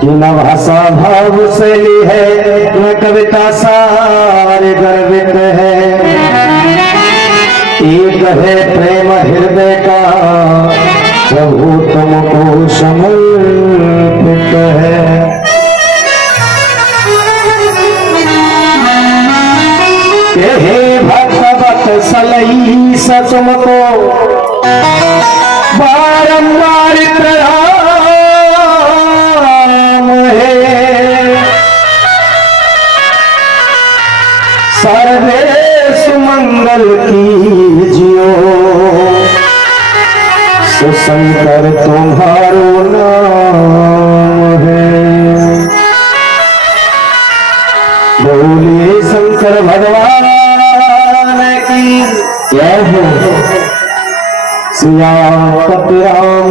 कि न भाषा भाव शैली है न कविता सारे गर्वित है। एक है प्रेम हृदय का प्रभु तुमको समर्पित है। हे भगवत सलई स तुमको बारंबार प्रणाम है। सर्वे सुमंगल कीजियो सुशंकर तुम्हारो नाम है। बोलिए शंकर भगवान की जय हो। सियापति राम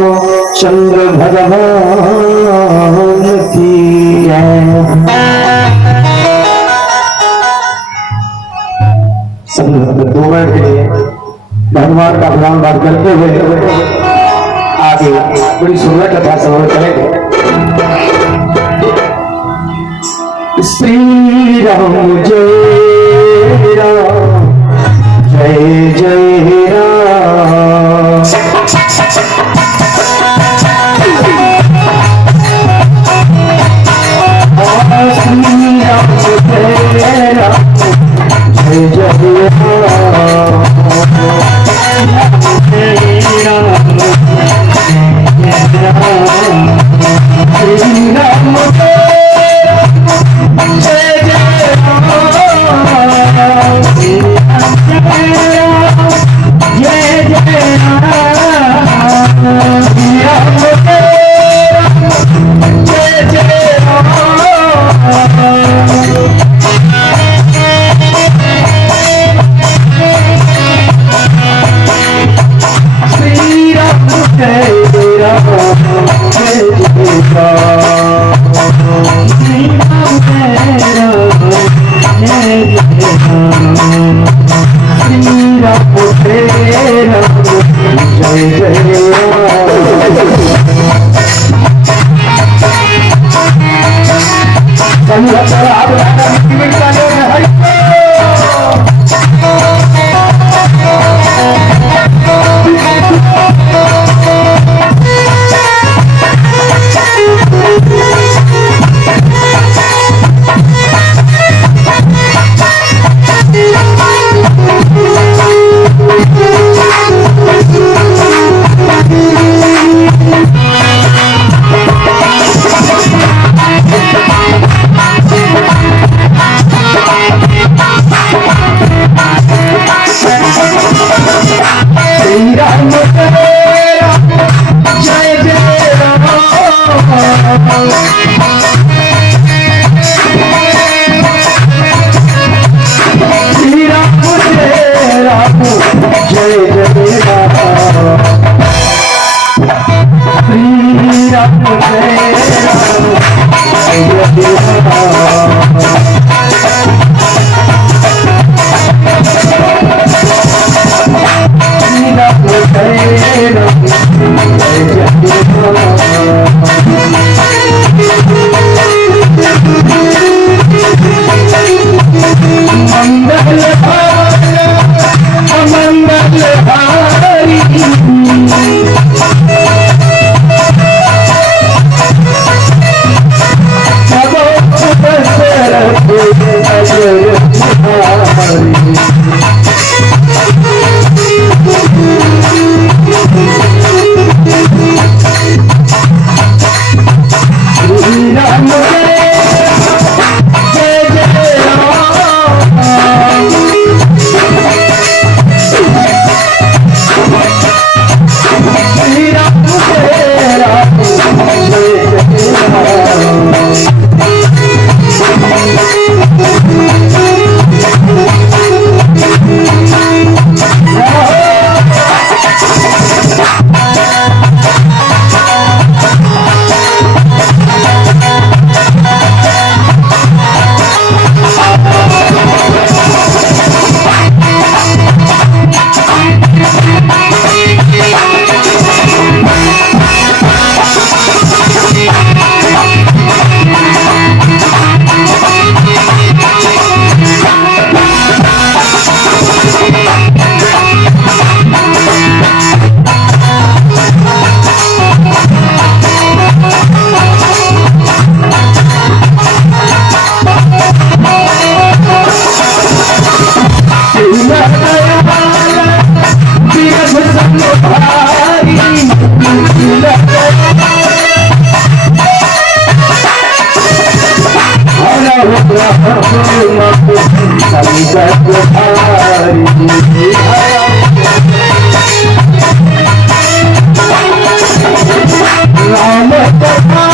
चंद्र भगवान की जय। दो मिनट के लिए भगवान का प्रणाम बात करते हुए आगे बड़ी सुंदर कथा श्रवण करेंगे। श्री राम जय राम जय जय राम। श्री राम जय राम जय जय राम। Shri Ram Thank you. राम कथा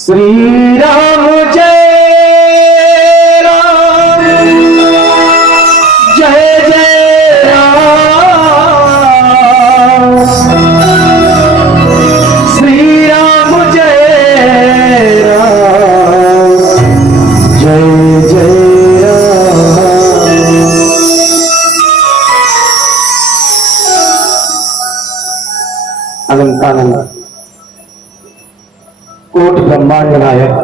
श्री राम जय राम जय जय राम श्री राम जय राम जय जय राम। अनंतानंद कोट ब्रह्मांड नायक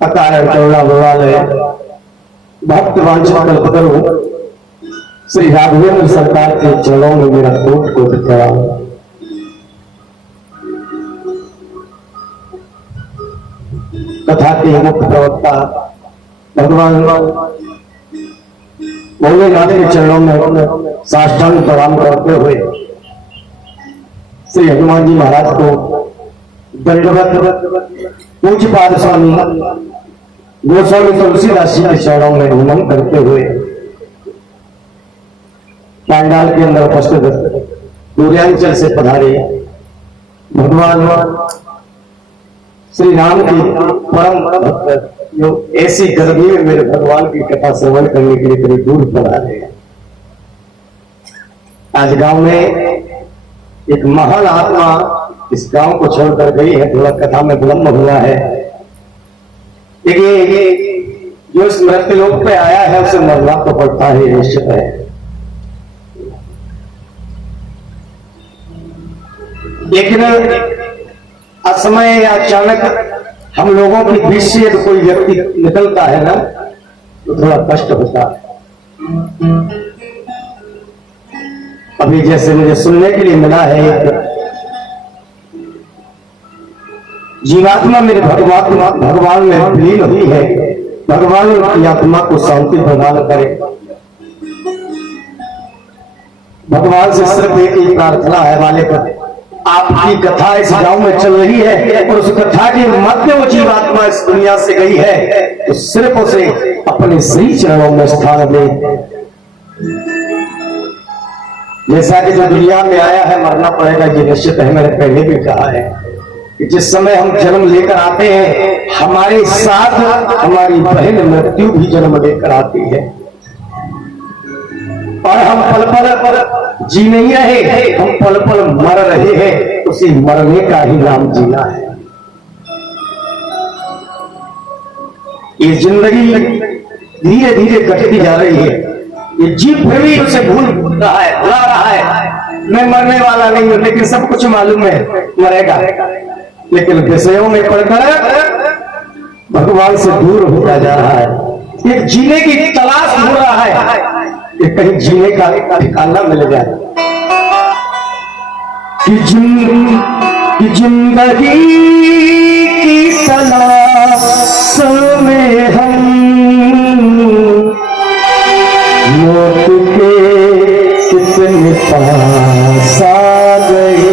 अकारण करुणा भवालय भक्त वांछित कल्पतरु श्री राघवेंद्र सरकार के चरणों में मेरा कोट कोट प्रणाम। कथा के मुख्य प्रवक्ता भगवान भोलेनाथ के चरणों में साष्टांग प्रणाम करते हुए श्री हनुमान जी महाराज को दंडवत पूज्यपाद स्वामी गोस्वामी तुलसीदास जी के चरणों में नमन करते हुए पांडाल के अंदर उपस्थित दूर्यांचल से पधारे भगवान श्री राम की परम भक्त जो ऐसी गर्मी में मेरे भगवान की कथा श्रवण करने के लिए करीब दूर पधारे। आज गांव में एक महान आत्मा इस गांव को छोड़कर गई है, थोड़ा कथा में विलंब हुआ है। देखिए जो इस मृत्यु लोक पे आया है उसे मरना तो पड़ता है, निश्चित है। लेकिन असमय या अचानक हम लोगों के बीच से यदि कोई व्यक्ति निकलता है ना तो थोड़ा कष्ट होता है। अभी जैसे मुझे सुनने के लिए मिला है एक जीवात्मा मेरे भगवान में विलीन हुई है, भगवान की आत्मा को शांति प्रदान करे। भगवान से सिर्फ एक ही प्रार्थना है, मालिक आपकी कथा इस गांव में चल रही है और उस कथा के मध्य वो जीवात्मा इस दुनिया से गई है तो सिर्फ उसे अपने श्री चरणों में स्थान दे। जैसा कि जो दुनिया में आया है मरना पड़ेगा, ये निश्चित है। मैंने पहले भी कहा है कि जिस समय हम जन्म लेकर आते हैं हमारे साथ हमारी बहन मृत्यु भी जन्म लेकर आती है, और हम पल पल जी नहीं रहे, हम पल पल मर रहे हैं। उसी मरने का ही नाम जीना है। ये जिंदगी धीरे धीरे कटती जा रही है। ये जीव फिर भी उसे भूल रहा है, भुला रहा है। मैं मरने वाला नहीं हूं, लेकिन सब कुछ मालूम है मरेगा, लेकिन विषयों में पड़कर भगवान से दूर होता जा रहा है। एक जीने की तलाश हो रहा है कि कहीं जीने का ठिकाना मिल जाए। कि जिंदगी की तलाश में हम मौत के कितने पास आ गए।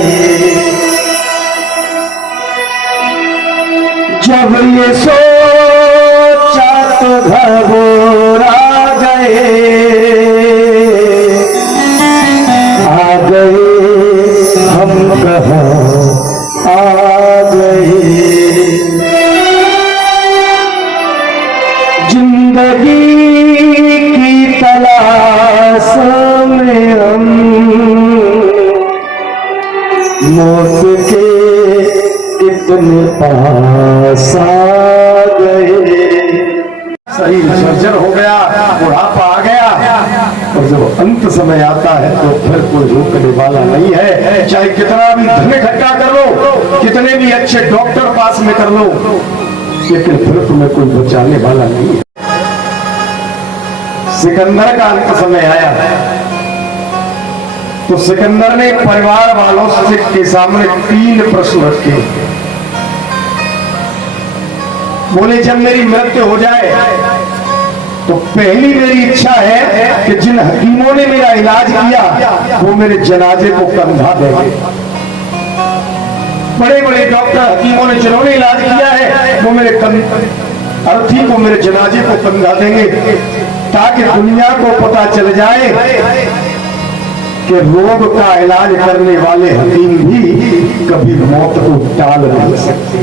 जब ये सोचा तो घबरा गए, आ गए हम कहाँ आ गए। जिंदगी की तलाश में हम मौत के कितने पास आ गए। शरीर जर्जर हो गया, बुढ़ापा आ गया, और जब अंत समय आता है तो फिर कोई रोकने वाला नहीं है। चाहे कितना भी धन इकट्ठा कर लो, कितने भी अच्छे डॉक्टर पास में कर लो, लेकिन फिर तुम्हें कोई बचाने वाला नहीं है। सिकंदर का अंत समय आया तो सिकंदर ने परिवार वालों से के सामने 3 प्रश्न रखे। बोले जब मेरी मृत्यु हो जाए तो पहली मेरी इच्छा है कि जिन हकीमों ने मेरा इलाज किया वो मेरे जनाजे को कंधा देंगे। बड़े बड़े डॉक्टर हकीमों ने जिन्होंने इलाज किया है वो मेरे अर्थी को मेरे जनाजे को कंधा देंगे, ताकि दुनिया को पता चल जाए कि रोग का इलाज करने वाले हकीम भी कभी मौत को टाल नहीं सकते।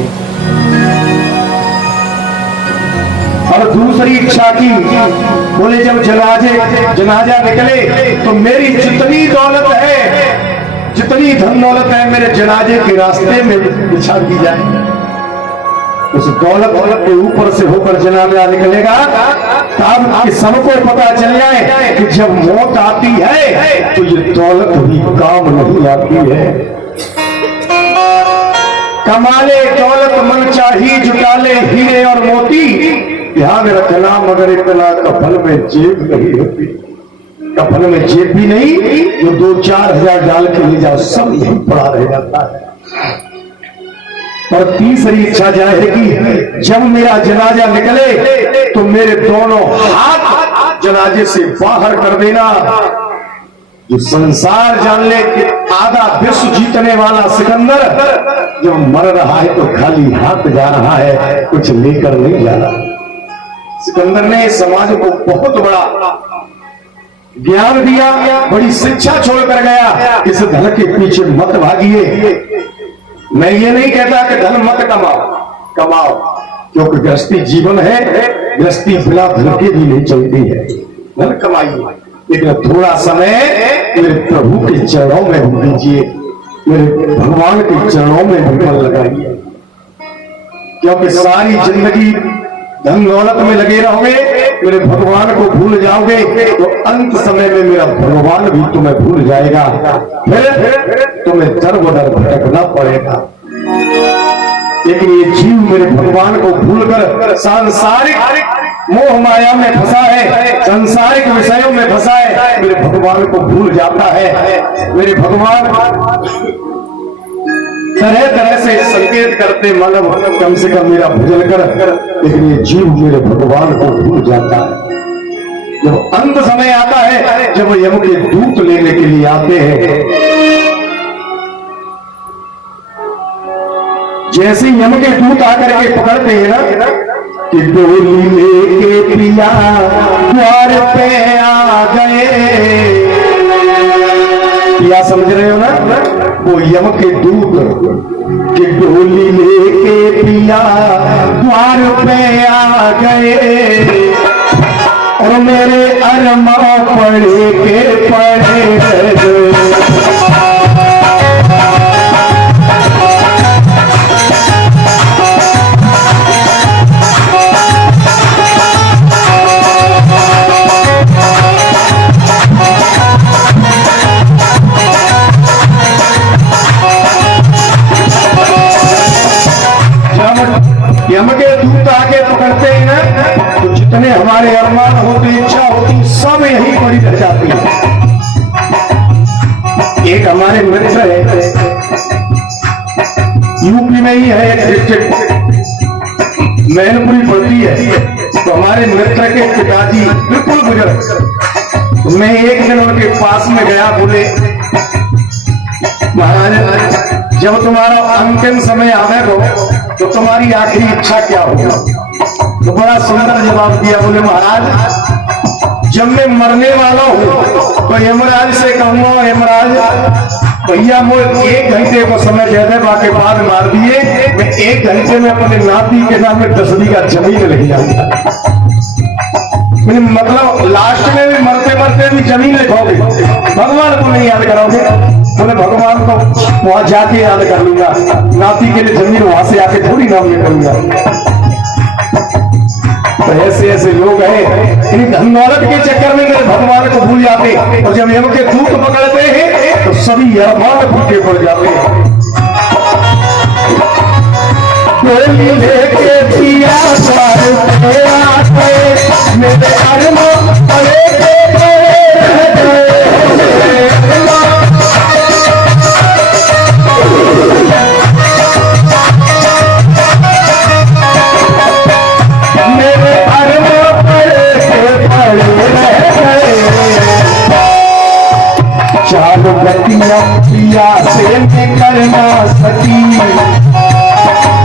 और दूसरी इच्छा की, बोले जब जनाजा निकले तो मेरी जितनी दौलत है, जितनी धन दौलत है, मेरे जनाजे के रास्ते में बिछा दी जाए। उस दौलत के ऊपर से होकर जनाजा निकलेगा तब सबको पता चल जाए कि जब मौत आती है तो ये दौलत भी काम नहीं आती है। कमाले दौलत मन चाहिए, जुटाले हीरे और मोती, ध्यान रखना मगर इतना कफन में जेब नहीं होती। कफन में जेब भी नहीं, जो 2-4 हजार डाल के ले जाओ सब यही पड़ा रह जाता है। और तीसरी इच्छा जाएगी, जब मेरा जनाजा निकले तो मेरे दोनों हाथ जनाजे से बाहर कर देना। जो संसार जान ले कि आधा विश्व जीतने वाला सिकंदर जब मर रहा है तो खाली हाथ जा रहा है, कुछ लेकर नहीं जा रहा। सिकंदर ने समाज को बहुत बड़ा ज्ञान दिया, बड़ी शिक्षा छोड़कर गया। इस धन के पीछे मत भागिए। मैं ये नहीं कहता कि धन मत कमाओ, क्योंकि गृहस्थी जीवन है, गृहस्थी बिना धन के भी नहीं चलती है। धन कमाइए, लेकिन थोड़ा समय मेरे प्रभु के चरणों में दीजिए, मेरे भगवान के चरणों में मन लगाइए। क्योंकि सारी जिंदगी धन दौलत में लगे रहोगे, मेरे भगवान को भूल जाओगे तो अंत समय में मेरा भगवान भी तुम्हें भूल जाएगा, फिर तुम्हें दर बदर भटकना पड़ेगा। लेकिन ये जीव मेरे भगवान को भूलकर सांसारिक मोह माया में फंसा है, सांसारिक विषयों में फंसा है, मेरे भगवान को भूल जाता है। मेरे भगवान तरह तरह से संकेत करते मानव कम से कम मेरा भजन कर, लेकिन ये जीव मेरे भगवान को भूल जाता है। जब अंत समय आता है, जब यम के दूत लेने के लिए आते हैं, जैसे यम के दूत आकर के पकड़ते हैं ना कि डोली लेके पिया द्वार पे आ गए, क्या समझ रहे हो ना, वो यम के दूत कि डोली लेके पिया द्वार पे आ गए और मेरे अरमा पड़े के पड़े। यम के दूत आगे पकड़ते ही ना तो जितने हमारे अरमान होते, इच्छा होती, सब यही पड़ी रह जाती है। एक हमारे मित्र है, यूपी में ही है, एक डिस्ट्रिक्ट मैनपुरी पड़ती है, तो हमारे मित्र के पिताजी बिल्कुल बुजुर्ग। मैं एक दिन उनके पास में गया, बोले महाराज जब तुम्हारा अंतिम समय आवेगा तो तुम्हारी आखिरी इच्छा क्या होगी? तो बड़ा सुंदर जवाब दिया, बोले महाराज जब मैं मरने वाला हूं तो यमराज से कहूंगा, यमराज भैया मुझे 1 घंटे को समय दे दे, बाकी बाद मार दिए, मैं 1 घंटे में अपने नाती के नाम में 10 बीघा जमीन ले जाऊंगा। मतलब लास्ट में भी मरते मरते भी जमीन लिखोगे, भगवान को नहीं याद करोगे? बोले भगवान को वहां जाके याद कर लूंगा, नाती के लिए जमीन वहां से आके थोड़ी नाम में करूंगा। तो ऐसे ऐसे लोग हैं, इन धन दौलत के चक्कर में मेरे भगवान को भूल जाते, और जब यम के दूत पकड़ते हैं तो सभी अरमान भूखे पड़ जाते हैं। लेके पिया मेरे अरमान पड़े चारों गतियां पिया से मैं करना सकी,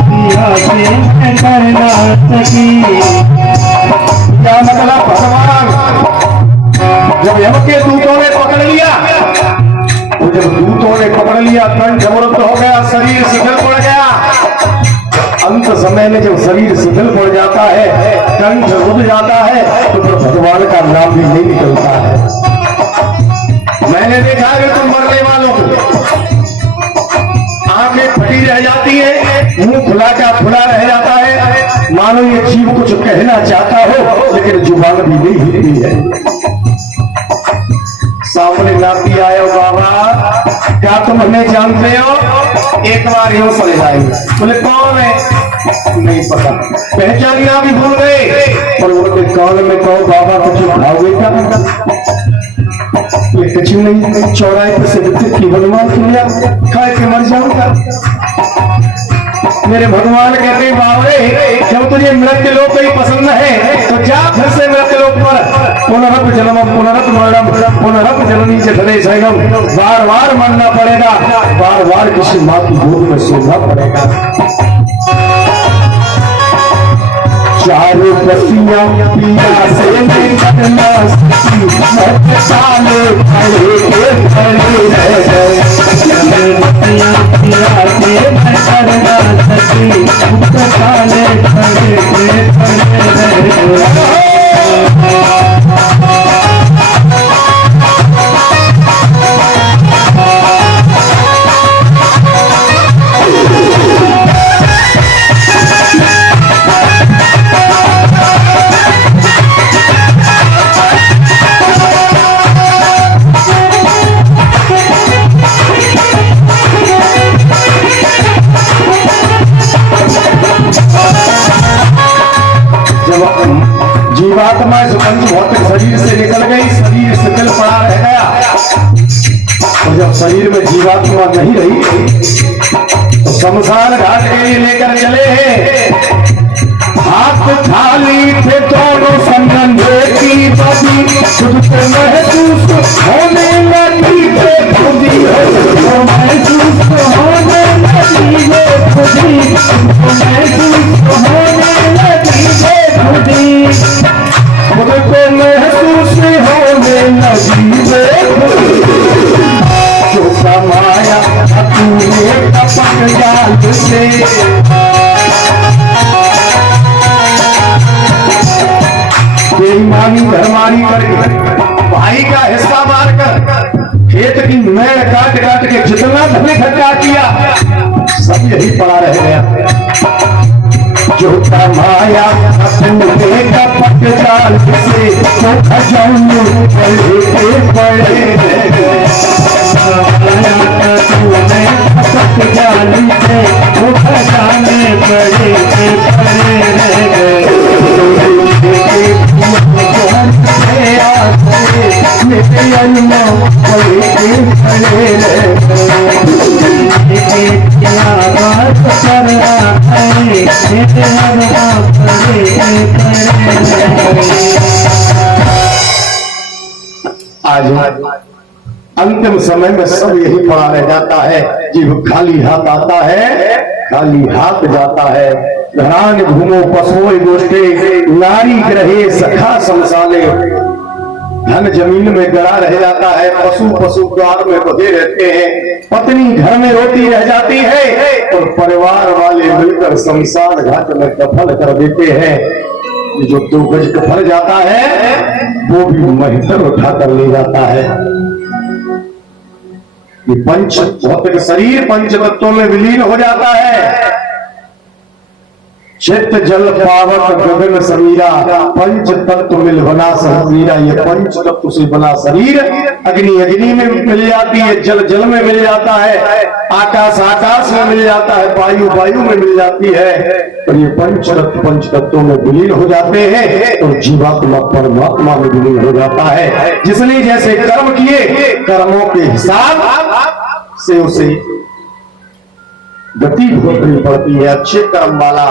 पिया से मैं करना सकी। क्या मतलब? भगवान जब यम के दूतों ने पकड़ लिया, तो जब दूतों ने पकड़ लिया कंठ अवरुद्ध हो गया, शरीर शिथिल पड़ गया। अंत समय में जब शरीर शिथिल पड़ जाता है, कंठ रुक जाता है, तो फिर भगवान का नाम भी नहीं निकलता है। मैंने देखा कि तुम मरने वालों को आंखें फटी रह जाती है, मुंह खुला का खुला रह जाता है, मानो ये जीव कुछ कहना चाहता हो लेकिन जुबान भी नहीं हिलती है। सामने नाती आयो, बाबा क्या तुम हमें जानते हो? एक बार यूं समझ आएंगे। बोले कौन है? नहीं पता, पहचानना भी भूल गए। और उनके कान में कहो, बाबा कुछ भावे का कुछ नहीं, चौराहे पर से की भगवान किया खा के मर जाऊंगा। मेरे भगवान कहते हैं, बाबरे जब तुझे मृत्यु लोक ही पसंद है तो जा फिर से मृत्यु लोक पर। पुनरप जन्म पुनरप मरणम पुनरप जननी जठरे शयनम, बार बार मरना पड़ेगा, बार बार किसी माँ की गोद में सोना पड़ेगा। चारों बसियां पिया से मैं करना सकी, साले खड़े खड़े रह गए। चारों बसियां पिया से मैं करना सकी, साले खड़े खड़े रह गए। जीवात्मा इस पंच भौतिक शरीर से निकल गई, शरीर शिथिल पड़ा रह गया। और जब शरीर में जीवात्मा नहीं रही तो शमशान घाट के लिए लेकर चले हैं। हाथ खाली थे दोनों संगंधे की बदी, खुद को महसूस होने लगी थे खुदी, महसूस होने लगी थे खुदी, महसूस होने लगी थे खुदी, खुद को महसूस होने लगी थे खुदी। बारी करके भाई का हिस्सा मारकर खेत की मेड़ काट काट के जितना धन इकट्ठा किया सब यही पड़ा रह गया। जो कमाया अपने कपट जाल से वो खजाने पड़े पड़े कपट जाल से वो खजाने पड़े आज अंतिम समय में सब यही पड़ा रह जाता है। जीव खाली हाथ आता है, खाली हाथ जाता है। घरान घूमो पशुओं गोष्ठे, नारी ग्रहे सखा संसाले। धन जमीन में गड़ा रह जाता है, पशु पशु द्वार में बधे रहते हैं, पत्नी घर में रोती रह जाती है और परिवार वाले मिलकर शमशान घाट में दफन कर देते हैं। जो 2 गज कफन जाता है वो भी महितर उठाकर ले जाता है। ये पंच भौतिक शरीर पंच तत्वों में विलीन हो जाता है। चित्त जल पावक गगन समीरा, पंच तत्व मिल बना शरीरा। ये पंच तत्व से बना शरीर अग्नि अग्नि में मिल जाती है, जल जल में मिल जाता है, आकाश आकाश में मिल जाता है, वायु वायु में मिल जाती है। और ये पंच तत्वों में विलीन हो जाते हैं और जीवात्मा परमात्मा में विलीन हो जाता है। जिसने जैसे कर्म किए कर्मों के हिसाब से उसे गति भोगनी पड़ती है। अच्छे कर्म वाला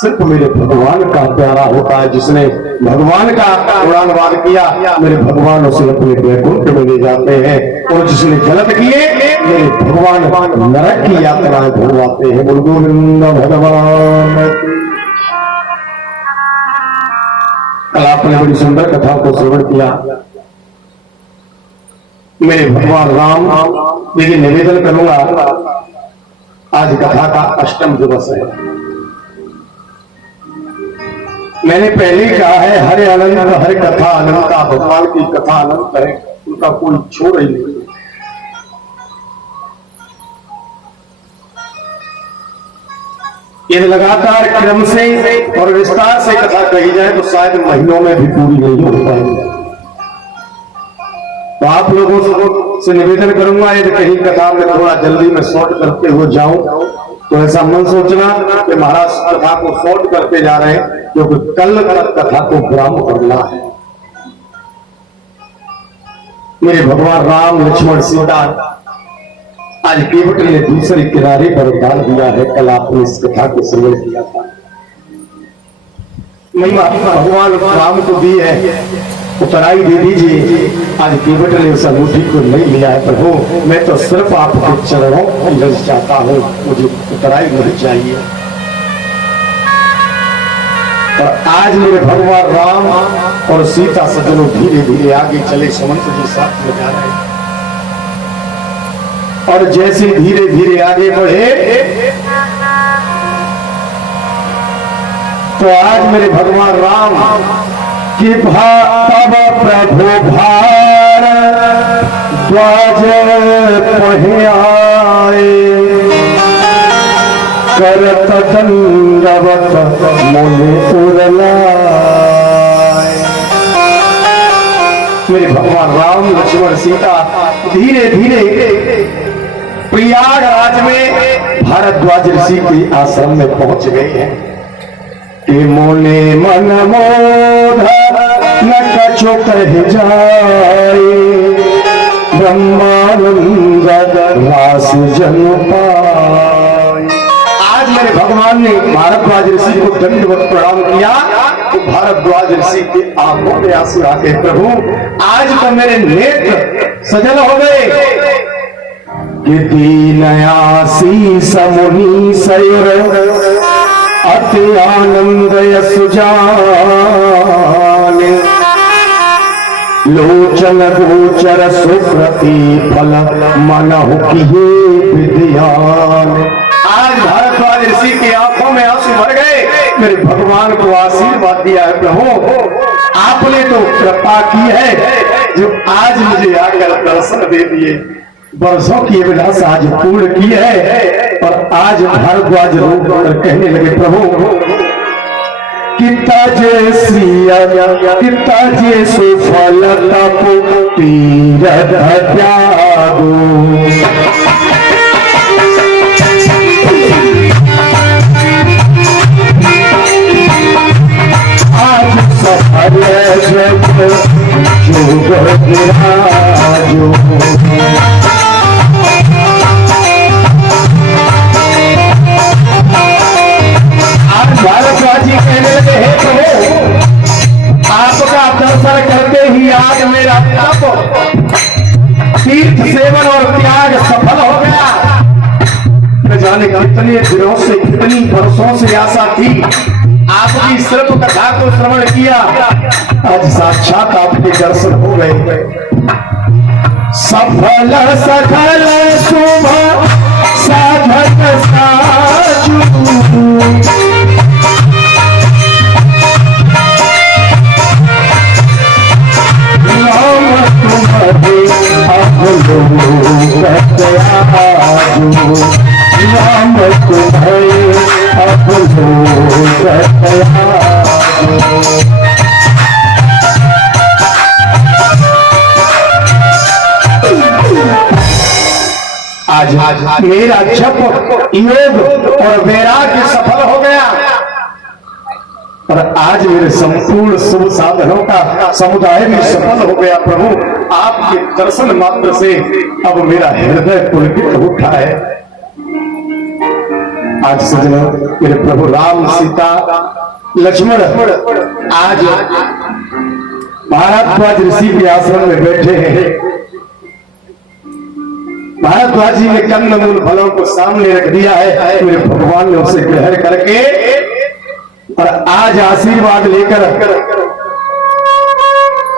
सिर्फ मेरे भगवान का प्यारा होता है। जिसने भगवान का उड़ानवाद किया मेरे भगवान उसे अपने वैकुंठ में ले जाते हैं, और जिसने गलत किए मेरे भगवान नरक की यात्राएं भोगवाते हैं। बोल गोविंद भगवान। कल आपने बड़ी सुंदर कथा को श्रवण किया। मेरे भगवान राम देखिए निवेदन करूंगा, आज कथा का 8वां दिवस है। मैंने पहले कहा है हरे अनंत हर कथा अनंता, भगवान की कथा अनंत है, उनका कोई छोड़ ही नहीं। ये लगातार क्रम से और विस्तार से कथा कही जाए तो शायद महीनों में भी पूरी नहीं हो पाएगी। तो आप लोगों से निवेदन करूंगा यदि कहीं कथा में थोड़ा जल्दी में शॉर्ट करते हो जाऊं तो ऐसा मन सोचना कि महाराज कथा को शॉर्ट करते जा रहे हैं, क्योंकि कल तक कथा को विराम करना है। मेरे भगवान राम लक्ष्मण सीता आज केवट ने दूसरे किनारे पर डाल दिया है। कल आपने इस कथा को श्रवण किया था। महिमा भगवान राम को दी है, उतराई दे दीजिए। आज केवट ने उस अंगूठी को नहीं लिया है। प्रभु मैं तो सिर्फ आपके चरणों को लग जाता हूँ, मुझे उतराई नहीं चाहिए। और आज मेरे भगवान राम और सीता सजनों धीरे धीरे आगे चले, सुमंत जी साथ में जा रहे हैं। और जैसे धीरे धीरे आगे बढ़े तो आज मेरे भगवान राम कि तब प्रभु भार द्वाज पहियाए, करत दंडवत मुनि उरलाए। मेरे भगवान राम लक्ष्मण सीता धीरे धीरे प्रयागराज में भारद्वाज ऋषि के आश्रम में पहुंच गए हैं। कि मोने मन मोध न कछु कह जाए, ब्रह्मानंद रास जन पाए। आज मेरे भगवान ने भारद्वाज ऋषि को दंडवत प्रणाम किया तो भारद्वाज ऋषि के आंखों में आंसू आके प्रभु आज तो मेरे नेत्र सजल हो गए। कि दीनयासी समुनि सैर अति आनंद सुजान, लोचन गोचर सुप्रति फल मनहु किए विद्यान। आज भारद्वाज ऋषि की आंखों में आंसू भर गए। मेरे भगवान को आशीर्वाद दिया है प्रभु आपने तो कृपा की है जो आज मुझे आकर दर्शन दे दिए। वर्षों की अभिलाषा आज पूर्ण की है और आज भारद्वाज रूप होकर कहने लगे प्रभु किता जे श्रिया किता जे सुफल तप तीरथ त्यागो आज सफल जग जोग विराजो। आज भारद्वाज जी कहने लगे हे प्रभु आपका दर्शन करते ही आज मेरा तप तीर्थ सेवन और त्याग सफल हो गया। न जाने कितने दिनों से कितनी वर्षों से आशा थी आपकी सिर्फ कथा को श्रवण किया, आज साक्षात आपके दर्शन हो गए। सफल सकल शुभ साधन साजू राम तुम्हारे अब लोग राम तुम्हारे अब लोग आज मेरा जप योग और वैराग्य सफल हो गया और आज मेरे संपूर्ण शुभ साधनों का समुदाय भी सफल हो गया। प्रभु आपके दर्शन मात्र से अब मेरा हृदय पुलकित उठा है। आज सजनों मेरे प्रभु राम सीता लक्ष्मण आज भारद्वाज ऋषि के आश्रम में बैठे हैं। भारद्वाज जी ने कंदमूल फलों को सामने रख दिया है, मेरे भगवान ने उसे ग्रहण करके और आज आशीर्वाद लेकर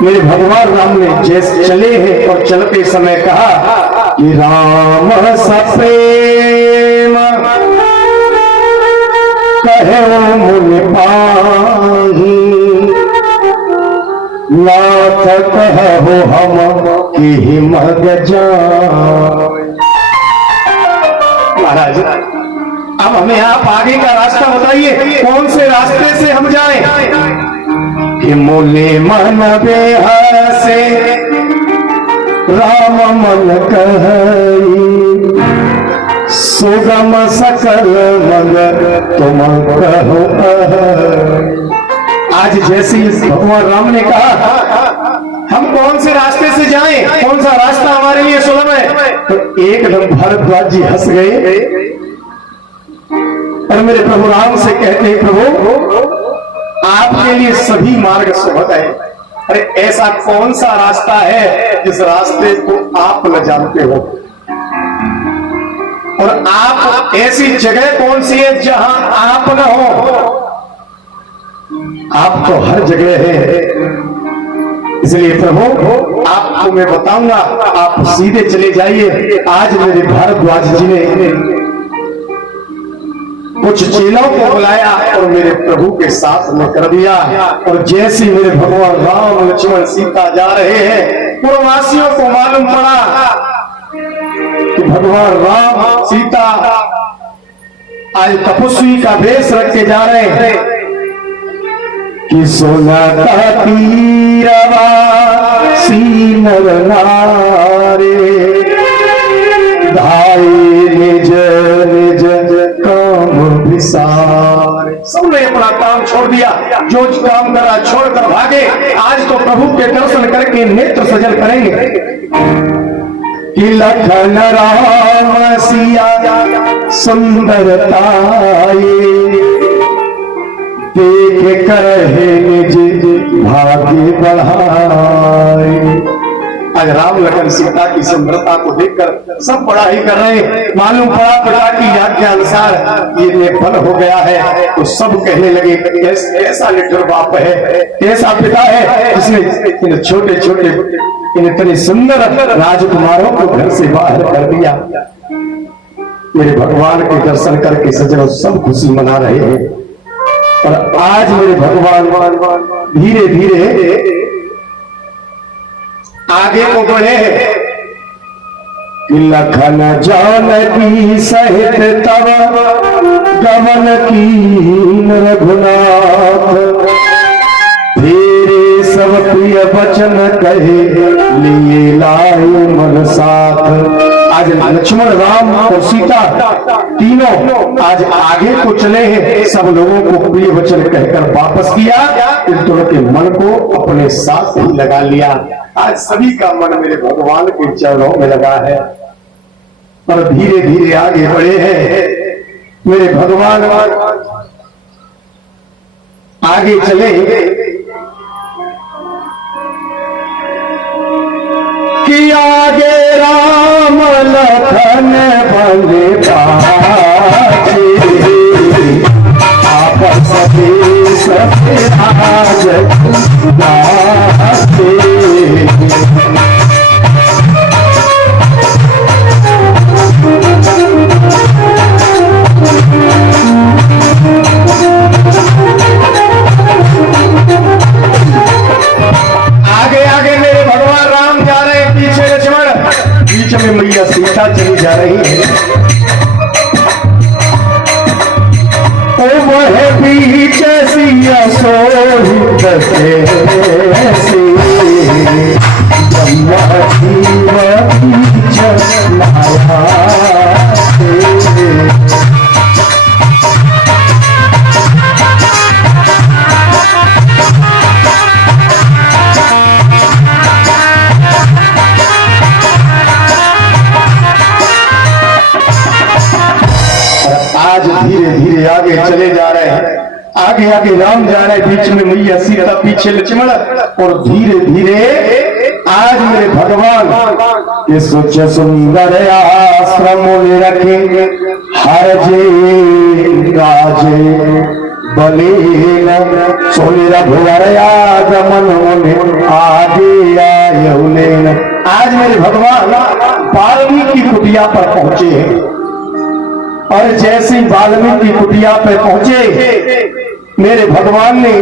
मेरे भगवान राम ने जैसे चले हैं और चलते समय कहा कि राम सप्रेम कहे मुनि पाही नाथ कहो हम की मग जाए। महाराज अब हमें आप आगे का रास्ता बताइए, कौन से रास्ते से हम जाएं? कि मोले मन बेहसे राम मन कही सुगम सकल मगर तुम कहो। आज जैसे भगवान राम ने कहा हम कौन से रास्ते से जाएं, कौन सा रास्ता हमारे लिए सुलभ है, तो एकदम भारद्वाज जी हंस गए और मेरे प्रभु राम से कहते हैं प्रभु आपके लिए सभी मार्ग सुलभ है। अरे ऐसा कौन सा रास्ता है जिस रास्ते को आप न जानते हो, और आप ऐसी जगह कौन सी है जहां आप न हो? आप तो हर जगह है, इसलिए प्रभु आपको मैं बताऊंगा, आप सीधे चले जाइए। आज मेरे भारद्वाज जी ने कुछ चेलों को बुलाया और मेरे प्रभु के साथ में कर दिया, और जैसे मेरे भगवान राम लक्ष्मण सीता जा रहे हैं, पूर्ववासियों को मालूम पड़ा कि भगवान राम सीता आज तपस्वी का वेश रख के जा रहे हैं। कि सोना का तीरवा सीनर नारे धाई निज निज काम विसारे। सबने अपना काम छोड़ दिया, जो काम करा छोड़कर भागे। आज तो प्रभु के दर्शन करके नेत्र सजल करेंगे। कि लखन राम सिया सुंदरताए देख कहे निज भाग्य बढ़ाए। आज राम लखन सीता की सुंदरता को देखकर सब पढ़ाई कर रहे हैं। मालूम पड़ा पिता की आज्ञा अनुसार ये फल हो गया है, तो सब कहने लगे ऐसा निठुर बाप है, ऐसा पिता है जिसने इन छोटे छोटे इन इतने सुंदर राजकुमारों को घर से बाहर कर दिया। मेरे भगवान के दर्शन करके सज्जनों सब खुशी मना रहे हैं। और आज मेरे भगवान धीरे धीरे आगे को बढ़े कि लखन जानकी सहित तब गमन की रघुनाथ, तेरे सब प्रिय वचन कहे लिए लाए मन साथ। आज लक्ष्मण राम और सीता तीनों आज आगे को चले हैं, सब लोगों को प्रिय वचन कहकर वापस किया, फिर दोनों के मन को अपने साथ ही लगा लिया। आज सभी का मन मेरे भगवान के चरणों में लगा है और धीरे धीरे आगे बढ़े हैं मेरे भगवान। आगे चले कि आगे राम लखन बने पाछे, आपस में सब आज बाते। आगे आगे मेरे भगवान राम जा रहे हैं, पीछे लक्ष्मण, बीच में मैया सीता चली जा रही है। ओ वह बीच सिया सोहित कैसे, ब्रह्मा जीव बीच माया से। आज धीरे धीरे आगे चले जा रहे हैं, आगे आगे राम जा रहे हैं, बीच में मैया सीता, पीछे लक्ष्मण, और धीरे धीरे आज मेरे भगवान ये सोच सुंदर आश्रम में रखेंगे, हर जे राजे बलेन सोने रघुवर आगमन में आगे आयुलेन। आज मेरे भगवान वाल्मीकि की कुटिया पर पहुंचे हैं और जैसे वाल्मीकि कुटिया पे पहुंचे मेरे भगवान ने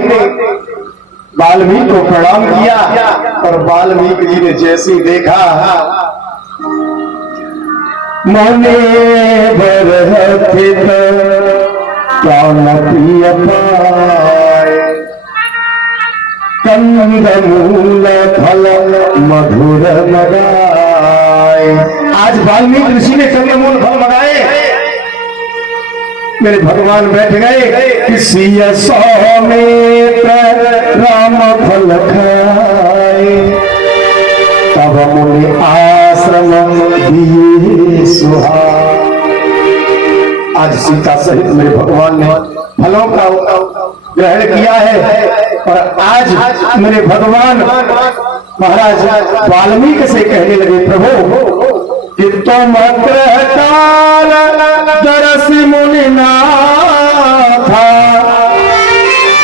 वाल्मीकि को प्रणाम किया और वाल्मीकि जी ने जैसे देखा मने बरहथित प्राण प्रिय पाए, कंद मूल फल मधुर मगाए। आज वाल्मीकि ऋषि ने कंद मूल फल मगाए, मेरे भगवान बैठ गए, किसी सौमेत राम फल खाए, तब मुनि आश्रम दिए सुहाए। आज सीता सहित मेरे भगवान ने फलों का ग्रहण किया है और आज मेरे भगवान महाराज वाल्मीकि से कहने लगे, प्रभु कि तुम काल दरस मुनि नाथा,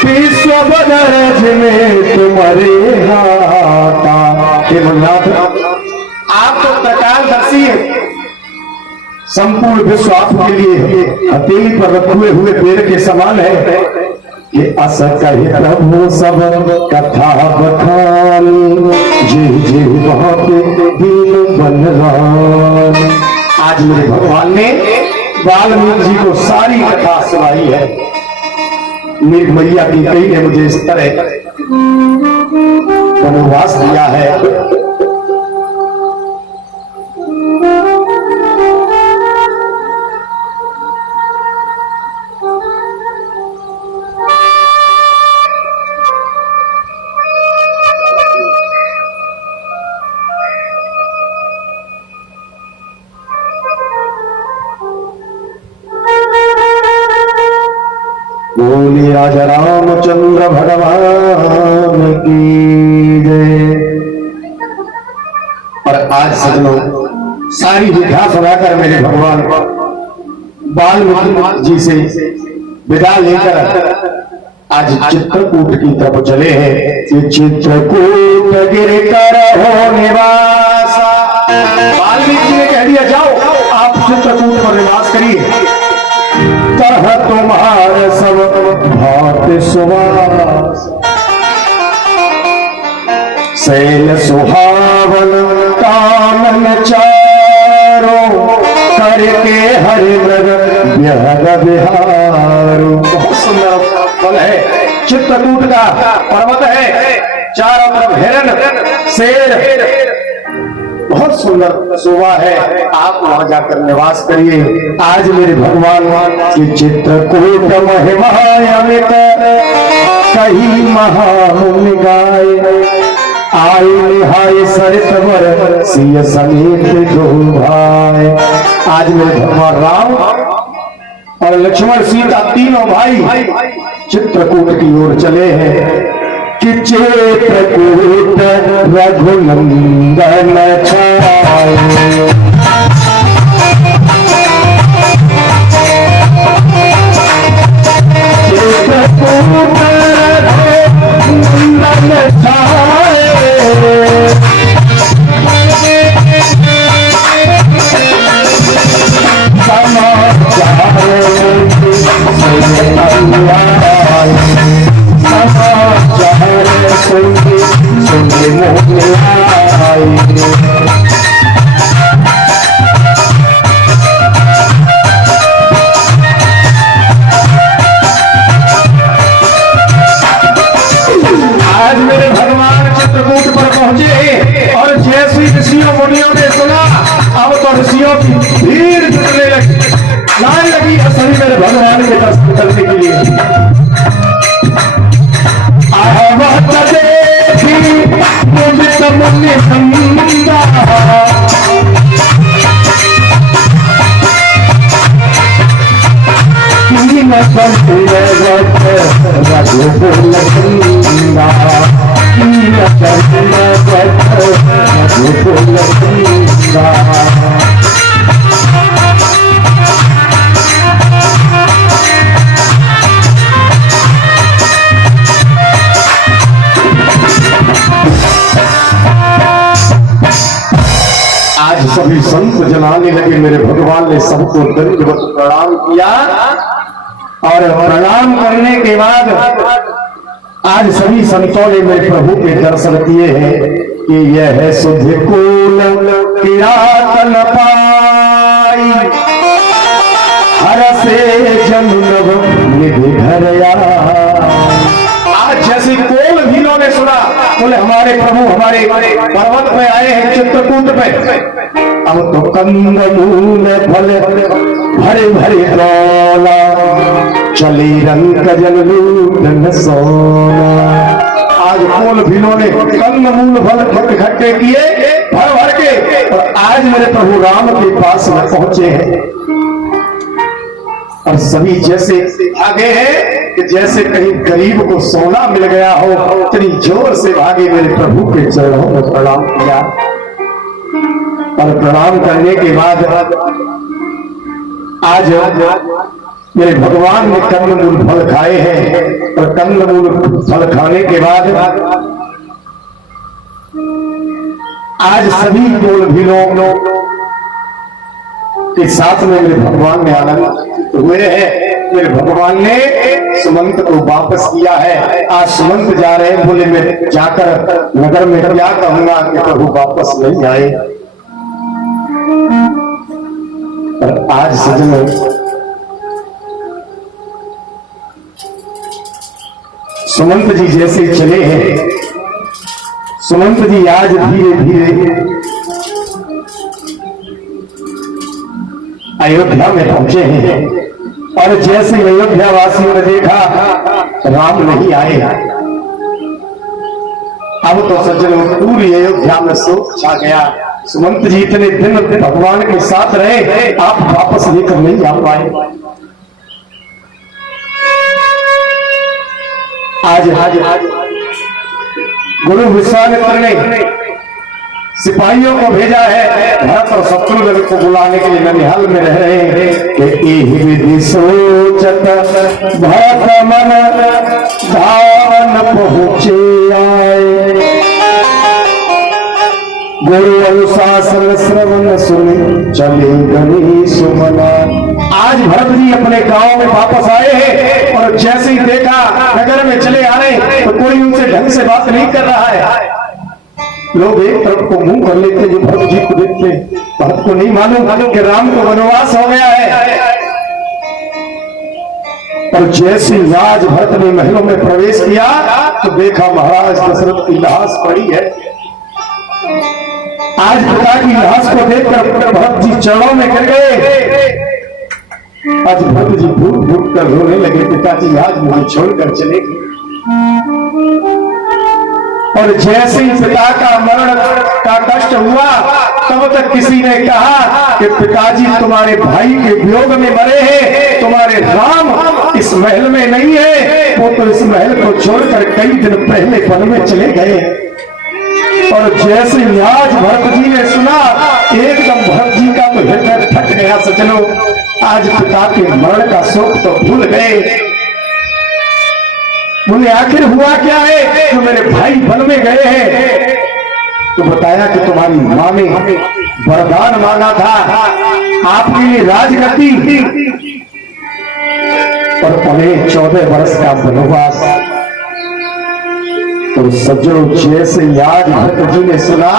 विश्व बदरज में तुम्हारे हाथा। हे मुनिनाथ, आप तो प्रकाशदर्शी हैं, संपूर्ण विश्व आपके लिए हथेली पर रखे हुए पेड़ के समान है। ये अस कहे प्रभु सब कथा बखानी, जी जी वहां पे दीन बनवान। आज मेरे भगवान ने वाल्मीकि जी को सारी कथा सुनाई है। मेरी मैया की कई ने मुझे इस तरह वनवास दिया है। बोले राजा रामचंद्र भगवान की जय। और आज सजनों सारी विद्या सुनाकर मेरे भगवान वाल्मीकि जी से विदा लेकर आज चित्रकूट की तरफ चले हैं। चित्रकूट गिर कर हो निवासा, वाल्मीकि जी ने कह दिया जाओ आप चित्रकूट पर निवास करिए, तरह तुम्हारे सब भात सुवास। शैल सुहावन कानन चारो करके हरि मृग विहर बिहारो। बहुत सुंदर फल है, चित्रकूट का पर्वत है, चारों तरफ हिरण शेर, बहुत सुंदर शोभा है। आप वहां जाकर निवास करिए। आज मेरे भगवान की चित्रकूट महिमायमित कही महामुनि गाय आय निहाय सरित वर सिय समेत दो भाई। आज मेरे भगवान राम और लक्ष्मण सीता तीनों भाई चित्रकूट की ओर चले हैं कि चित्रकूट रघुनंदन छाए। चित्रकूट रघुनंदन छाए। समाचार सुनके सुनके मोह आए। आज मेरे भगवान चित्रकूट पर पहुंचे और जैसी ऋषियों मुनियों ने सुना, अब तो ऋषियों की भीड़ जुटने लगी, लाइन लगी सभी मेरे भगवान के दर्शन करने के लिए। मुनि संदा आज सभी संत जलाने लगे। मेरे भगवान ने सबको दंडवत प्रणाम किया और प्रणाम करने के बाद आज सभी संतों ने मेरे प्रभु के दर्शन किए हैं कि यह है सुध कुल किरातन पाई हर से जन्म निधि घर। आज जैसे कोल भीलों ने सुना, बोले हमारे प्रभु हमारे पर्वत पे आए हैं, चित्रकूट पे। अब तो कंद मूल फल भरे भरे रौला चली रंग जल लूटन सोना। आज कोल भीलों ने कंद मूल फल इकट्ठे किए भर भर के, और आज मेरे प्रभु राम के पास में पहुंचे हैं। और सभी जैसे आगे हैं कि जैसे कहीं गरीब को सोना मिल गया हो, इतनी जोर से भागे मेरे प्रभु के चरणों में प्रणाम किया। और प्रणाम करने के बाद आज मेरे भगवान ने कंदमूल फल खाए हैं, और कंदमूल फल खाने के बाद आज सभी कोल भीलों के साथ में मेरे भगवान ने आनंद हुए हैं। मेरे भगवान ने सुमंत को वापस किया है। आज सुमंत जा रहे हैं, बोले मैं जाकर नगर में क्या कहूंगा कि प्रभु वापस नहीं आए। पर आज सजनों सुमंत जी जैसे चले हैं, सुमंत जी आज धीरे धीरे अयोध्या में पहुंचे हैं। और जैसे अयोध्या वासियों ने देखा राम नहीं आए, अब तो सज्जनों पूरी अयोध्या में शोक छा गया। सुमंत जी इतने दिन भगवान के साथ रहे, आप वापस लेकर नहीं आ पाए। आज गुरु विश्वामित्र ने सिपाहियों को भेजा है भरत और शत्रुघ्न को बुलाने के लिए। ननिहाल में रह रहे हैं कि विधि सोचत भरत मन धावन पहुंचे आए। गुरु अनुशासन श्रवण सुने चले गणी सुमना। आज भरत जी अपने गांव में वापस आए हैं, और जैसे ही देखा नगर में चले आ रहे तो कोई उनसे ढंग से बात नहीं कर रहा है। लोग एक तरफ को मुंह कर लेते जो भरत जी को देखते, भरत को नहीं मालूम कि राम को वनवास हो गया है। और जैसे राज भरत ने महलों में प्रवेश किया तो देखा महाराज दशरथ की लाश पड़ी है। आज पिता की लाश को देखकर भरत जी चरणों में गिर गए। आज भरत जी फूट फूट कर रोने लगे, पिताजी आज मुझे छोड़कर चले गए। और जैसे ही पिता का मरण का कष्ट हुआ तब तक किसी ने कहा कि पिताजी तुम्हारे भाई के वियोग में मरे हैं, तुम्हारे राम इस महल में नहीं है, वो तो इस महल को छोड़कर कई दिन पहले वन में चले गए। और जैसे आज भरत जी ने सुना एकदम भरत जी का तो हृदय फट गया। सजनो, आज पिता के मरण का शोक तो भूल गए। बोले आखिर हुआ क्या है जो मेरे भाई वन में गए हैं? तो बताया कि तुम्हारी माँ ने वरदान मांगा था आपके लिए राजगद्दी और उन्हें 14 वर्ष का वनवास। तो सज्जनों, जैसे आज भरत जी ने सुना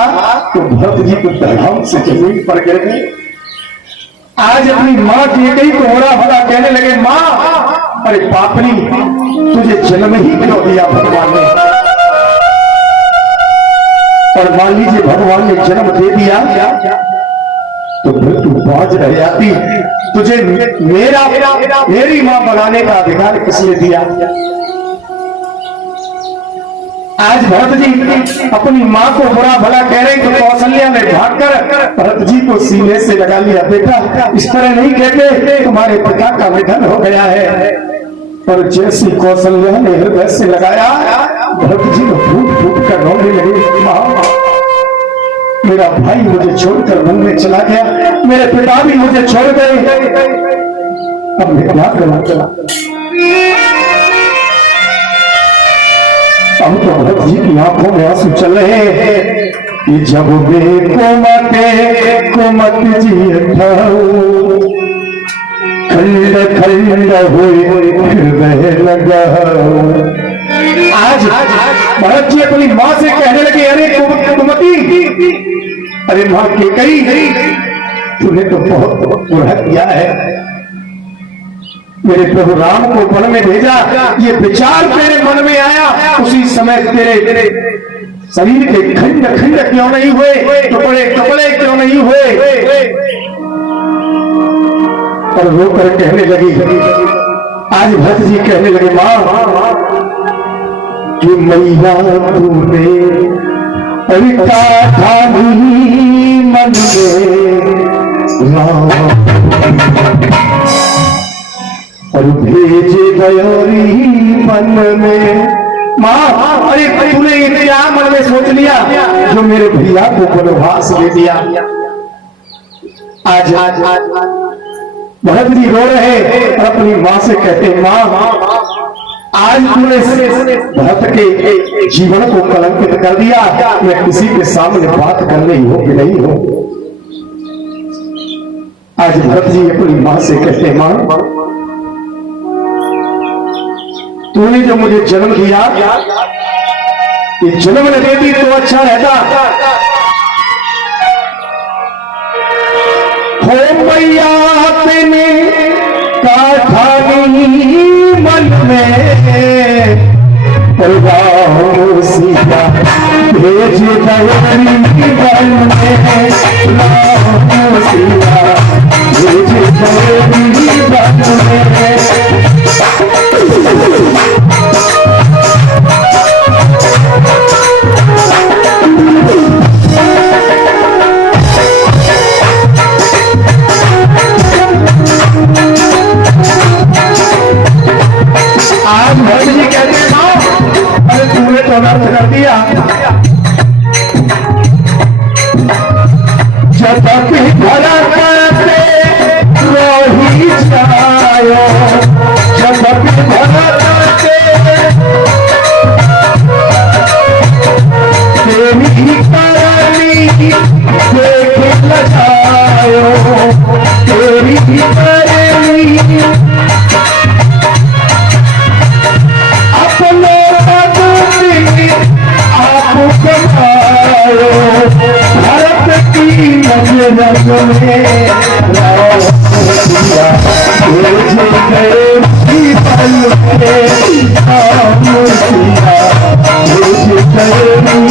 तो भरत जी को धड़ाम से जमीन पर गिर गए। आज अपनी माँ की गई तो हो रहा भला कहने लगे, माँ अरे पापनी तुझे जन्म ही क्यों दिया भगवान ने? और मान लीजिए भगवान ने जन्म दे दिया तो फिर तू बाज रह जाती। तुझे मेरी मां बनाने का अधिकार किसने दिया? आज भरत जी अपनी मां को बुरा भला कह रहे तो कौशल्या ने भागकर भरत जी को सीने से लगा लिया। बेटा इस तरह नहीं कहते, तुम्हारे पिता का निधन हो गया है। और जैसी कौशल्या ने हृदय से लगाया भरत जी को फूट फूट कर रोने लगे। मां मेरा भाई मुझे छोड़कर वन में चला गया, मेरे पिता भी मुझे छोड़ गए, अब मैं क्या करना चला। अब तो भरत जी की आंखों में आंसू चल रहे हैं कि जब कुमत जी खंड खंड हुए लगा। आज भरत जी अपनी माँ से कहने लगे, अरे कुमति, अरे माँ के कई तूने तो बहुत बुरा किया है। मेरे प्रभु राम को वन में भेजा, ये विचार तेरे मन में आया, उसी समय तेरे शरीर के खंड खंड क्यों नहीं हुए, टुकड़े टुकड़े क्यों नहीं हुए? और रो कर कहने लगी। आज भरत जी कहने लगे, मां कि मैया तूने मन में और भेजे गयोरी मन में। माँ अरे तूने ये क्या मन में सोच लिया जो मेरे भैया को वनवास दे दिया? आज भरत जी रो रहे और अपनी माँ से कहते, माँ आज तूने भरत के जीवन को कलंकित कर दिया, मैं किसी के सामने बात करने योग्य नहीं हूं। आज भरत जी अपनी माँ से कहते, माँ तूने जो मुझे जन्म दिया, ये जन्म न देती तो अच्छा रहता। हो मैया तेने काठानी मन में राम सीता भेज दयारी बन में, राम सीता भेज दयारी बन में। आज भरत जी कहते हैं, अरे तूने तो अनर्थ कर दिया। जब भरत रोही जायो, जब भरत तेरी करनी देख लगायो, तेरी करनी अपने आप रंग में राम सिया भेज गए पल में राम सिया भेज गए पल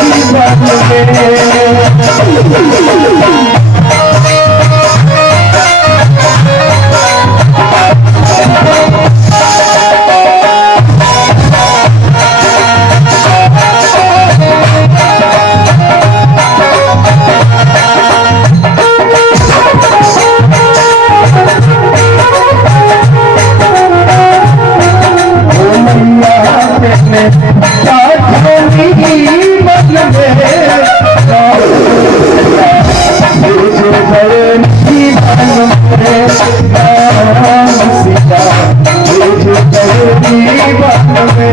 में।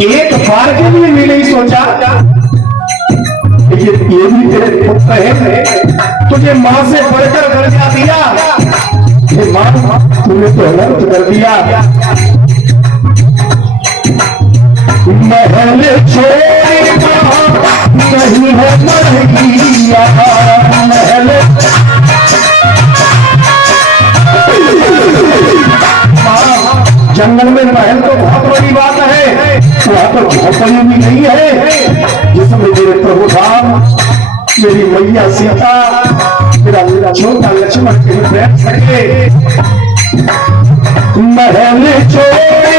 एक बार के लिए भी नहीं सोचा ये भी तेरे पुत्र है, तुझे मां से बढ़कर दर्जा दिया, ये मां तूने तो अनर्थ कर दिया। महल छोड़ी नहीं है मरगिया, महल जंगल में महल तो बहुत बड़ी बात है, वहां तो झोपड़ी भी नहीं है जिसमें मेरे प्रभु राम, मेरी मैया सीता, मेरा छोटा लक्ष्मण कहीं बैठ सके। महल छोड़ी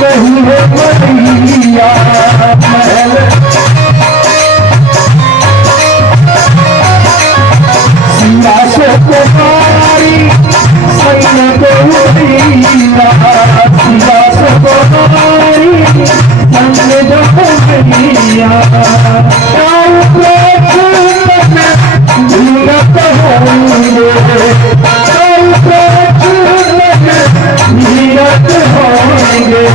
नहीं है मरगिया, महल सिंहासन को मारी सैन्य को उड़ीला, सिंहासन को मारी सैन्य को उड़ीला, नीरत होंगे, नीरत होंगे,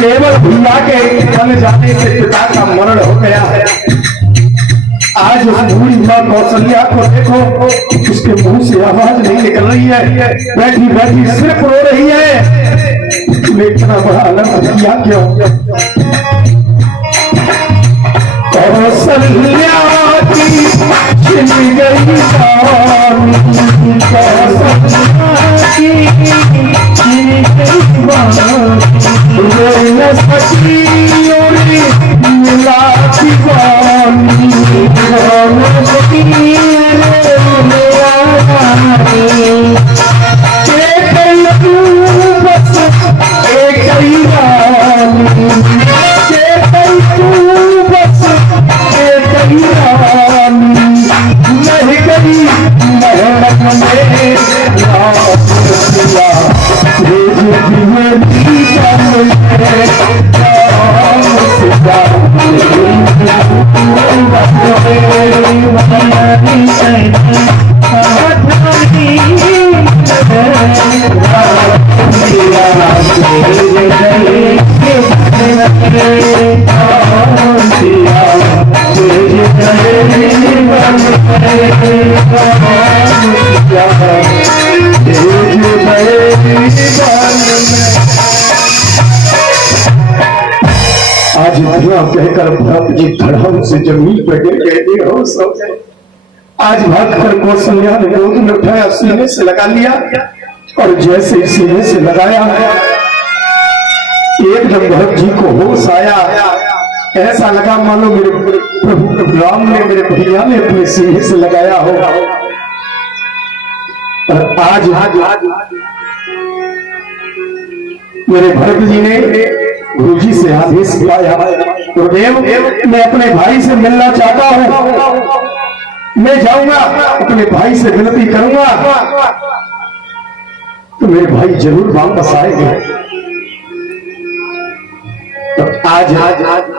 केवल भैया के बन जाने से पिता का मरण हो गया है। आज उस बूढ़ी मां कौशल्या को देखो, उसके मुंह से आवाज नहीं निकल रही है, बैठी बैठी सिर्फ रो रही है। तूने इतना बड़ा अनर्थ किया क्यों? कौशल्या की छिन गई रानी, कौशल्या की छिन गई रानी, न सकी उड़ी मिला दीवानी, न सकी बस एक ही रानी, बस एक ही रानी, नहीं गई महल में इतना कहकर भरत जी धड़ाम से जमीन पर गिर गए, बेहोश हो गए। आज भागकर कौशल्या ने गोद में उठाया, सीने से लगा लिया और जैसे ही सीने से लगाया एकदम भरत जी को होश आया। ऐसा लगा मानो मेरे प्रभु राम ने, मेरे भैया ने अपने सीने से लगाया हो। और आज मेरे भरत जी ने गुरु जी से आदेश पाया, गुरुदेव मैं अपने भाई से मिलना चाहता हूं, मैं जाऊंगा अपने भाई से विनती करूंगा तो मेरे भाई जरूर वापस आएंगे। तो आज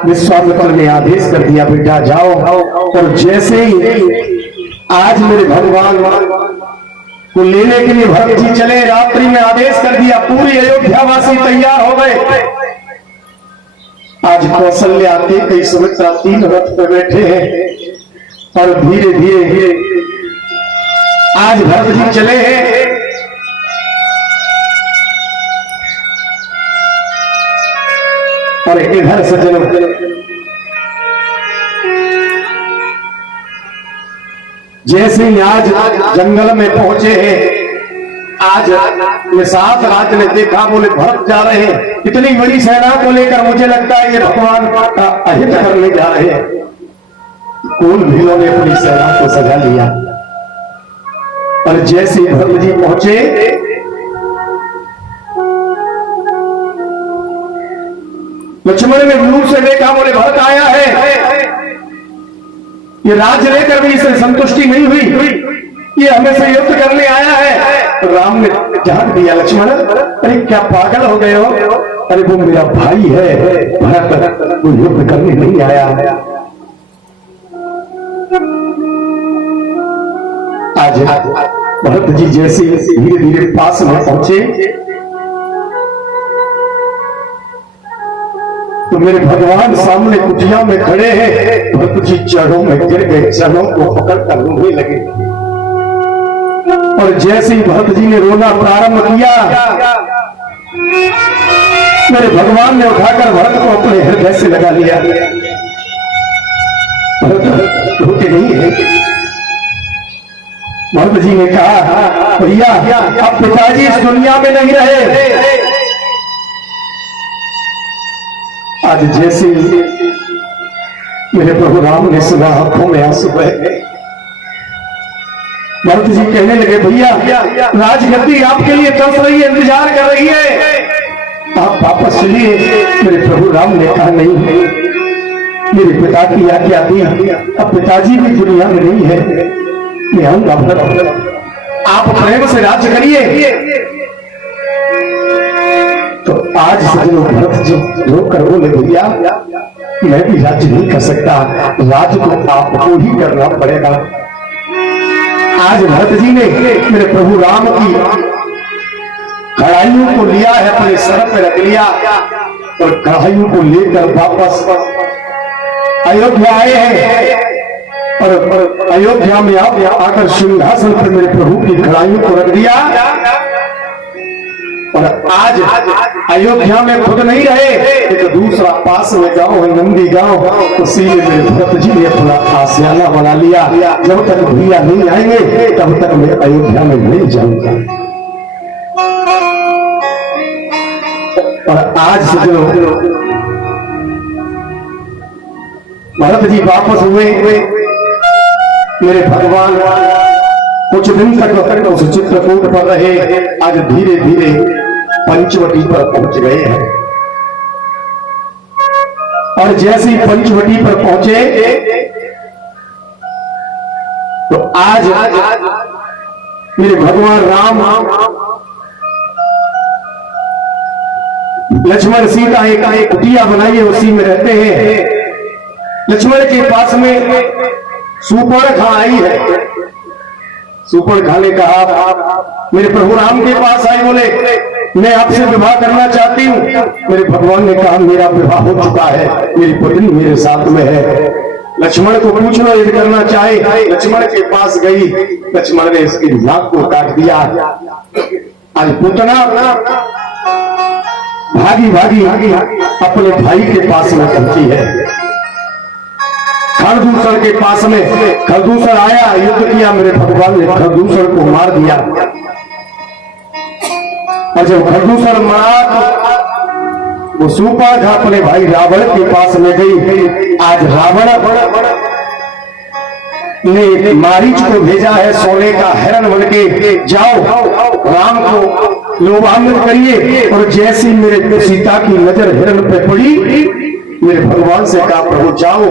विश्वामित्र ने आदेश कर दिया, बेटा जाओ। और जैसे ही आज मेरे भगवान को लेने के लिए भरत जी चले, रात्रि में आदेश कर दिया, पूरी अयोध्यावासी तैयार हो गए। आज कौशल्या आते कई सुमित्रा 3 रथ पे बैठे हैं और धीरे धीरे आज भरत जी चले हैं। और इधर सज्जनों जैसे ही आज जंगल में पहुंचे हैं, आज निषाद राज ने देखा, बोले भरत जा रहे हैं इतनी बड़ी सेना को लेकर, मुझे लगता है ये भगवान का अहित करने जा रहे हैं। कौन भीलों ने अपनी सेना को सजा लिया और जैसे भरत जी पहुंचे लक्ष्मण ने दूर से देखा, बोले भरत आया है, ये राज लेकर भी इसे संतुष्टि नहीं हुई, ये हमें से युद्ध करने आया है। तो राम ने झाड़ दिया, लक्ष्मण अरे क्या पागल हो गए हो, अरे वो मेरा भाई है भरत, वो युद्ध करने नहीं आया। आज भरत जी जैसे धीरे धीरे पास में पहुंचे तो मेरे भगवान सामने कुटिया में खड़े हैं। भरत जी चरणों में गिर गए, चरणों को पकड़कर रोने लगे। और जैसे ही भरत जी ने रोना प्रारंभ किया, मेरे भगवान ने उठाकर भरत को अपने हृदय से लगा लिया। भरत रोते नहीं है। भरत जी ने कहा, भैया अब पिताजी इस दुनिया में नहीं रहे। आज जैसे मेरे प्रभु राम ने सुना, आंखों में आंसू बह गए। भरत जी कहने लगे, भैया राजगद्दी आपके लिए तरस रही है, इंतजार कर रही है, आप वापस चलिए। मेरे प्रभु राम ने कहा, नहीं मेरे पिता की आज्ञा थी, अब पिताजी भी दुनिया में नहीं है, मैं आऊंगा भरत, आप प्रेम से राज्य करिए। तो आज सजनों भरत जी रोकर बोले, भैया मैं भी राज्य नहीं कर सकता, राज्य तो आपको ही करना पड़ेगा। आज भरत जी ने मेरे प्रभु राम की कड़ाइयों को लिया है, अपने सर पे रख लिया और कड़ाइयों को लेकर वापस अयोध्या आए हैं। और अयोध्या में आकर सिंहासन पर मेरे प्रभु की कड़ाइयों को रख दिया। और आज अयोध्या में खुद नहीं रहे, एक दूसरा पास में गांव है नंदी गांव, उसी में मेरे भरत जी ने अपना आशियाना बना लिया। जब तक भैया नहीं आएंगे तब तक मैं अयोध्या में नहीं जाऊंगा। और आज से जो भरत जी वापस हुए, मेरे भगवान कुछ दिन तक उस चित्रकूट पर रहे। आज धीरे धीरे पंचवटी पर पहुंच गए हैं। और जैसे ही पंचवटी पर पहुंचे तो आज मेरे भगवान राम लक्ष्मण सीता एक कुटिया बनाई है, उसी में रहते हैं। लक्ष्मण के पास में सुपर्णखा आई है। सुपर्णखा ने कहा, मेरे प्रभु राम के पास आई, बोले मैं आपसे विवाह करना चाहती हूँ। मेरे भगवान ने कहा, मेरा विवाह हो चुका है, मेरी पत्नी मेरे साथ में है, लक्ष्मण को पूछ लो यदि करना चाहे। लक्ष्मण के पास गई, लक्ष्मण ने इसकी नाक को काट दिया। आज पुतना भागी भागी अपने भाई के पास में पहुंची है। खरदूषण के पास में खरदूषण आया, युद्ध किया, मेरे भगवान ने खरदूषण को मार दिया। और जब खरदूषण मारा तो वो सूर्पणखा अपने भाई रावण के पास में गई। आज रावण ने मारीच को भेजा है सोने का हिरण बन के, जाओ राम को लोभान्वित करिए। और जैसी मेरे सीता की नजर हिरण पे पड़ी, मेरे भगवान से कहा प्रभु जाओ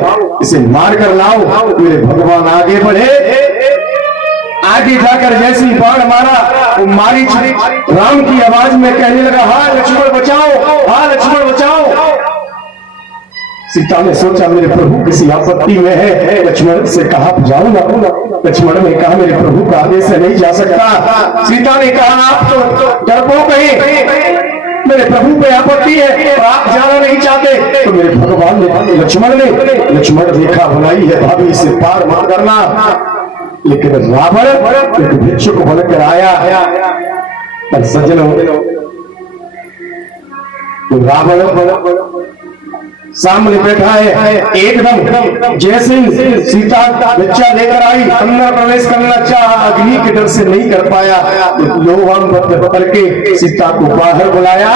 इसे मार कर लाओ। मेरे भगवान आगे बढ़े, आगे जाकर जैसी बाण मारा, वो मारीच राम की आवाज में कहने लगा, हाँ लक्ष्मण बचाओ, हाँ लक्ष्मण बचाओ। सीता ने सोचा मेरे प्रभु किसी आपत्ति में है, लक्ष्मण से कहा जाऊंगा। लक्ष्मण ने कहा मेरे प्रभु का आगे से नहीं जा सकता। सीता ने कहा आप तो डरपोक हैं, मेरे प्रभु पे आपत्ति है और आप जाना नहीं चाहते। तो मेरे भगवान ने लक्ष्मण देखा बुलाई है भाभी, इसे पार मत करना। लेकिन रावण एक भिक्षुक बनकर आया। पर सज्जनों, तो रावण सामने बैठा है, एकदम जैसे सीता बच्चा लेकर आई, अंदर प्रवेश करना चाहा, अग्नि के डर से नहीं कर पाया। लोहान करके सीता को बाहर बुलाया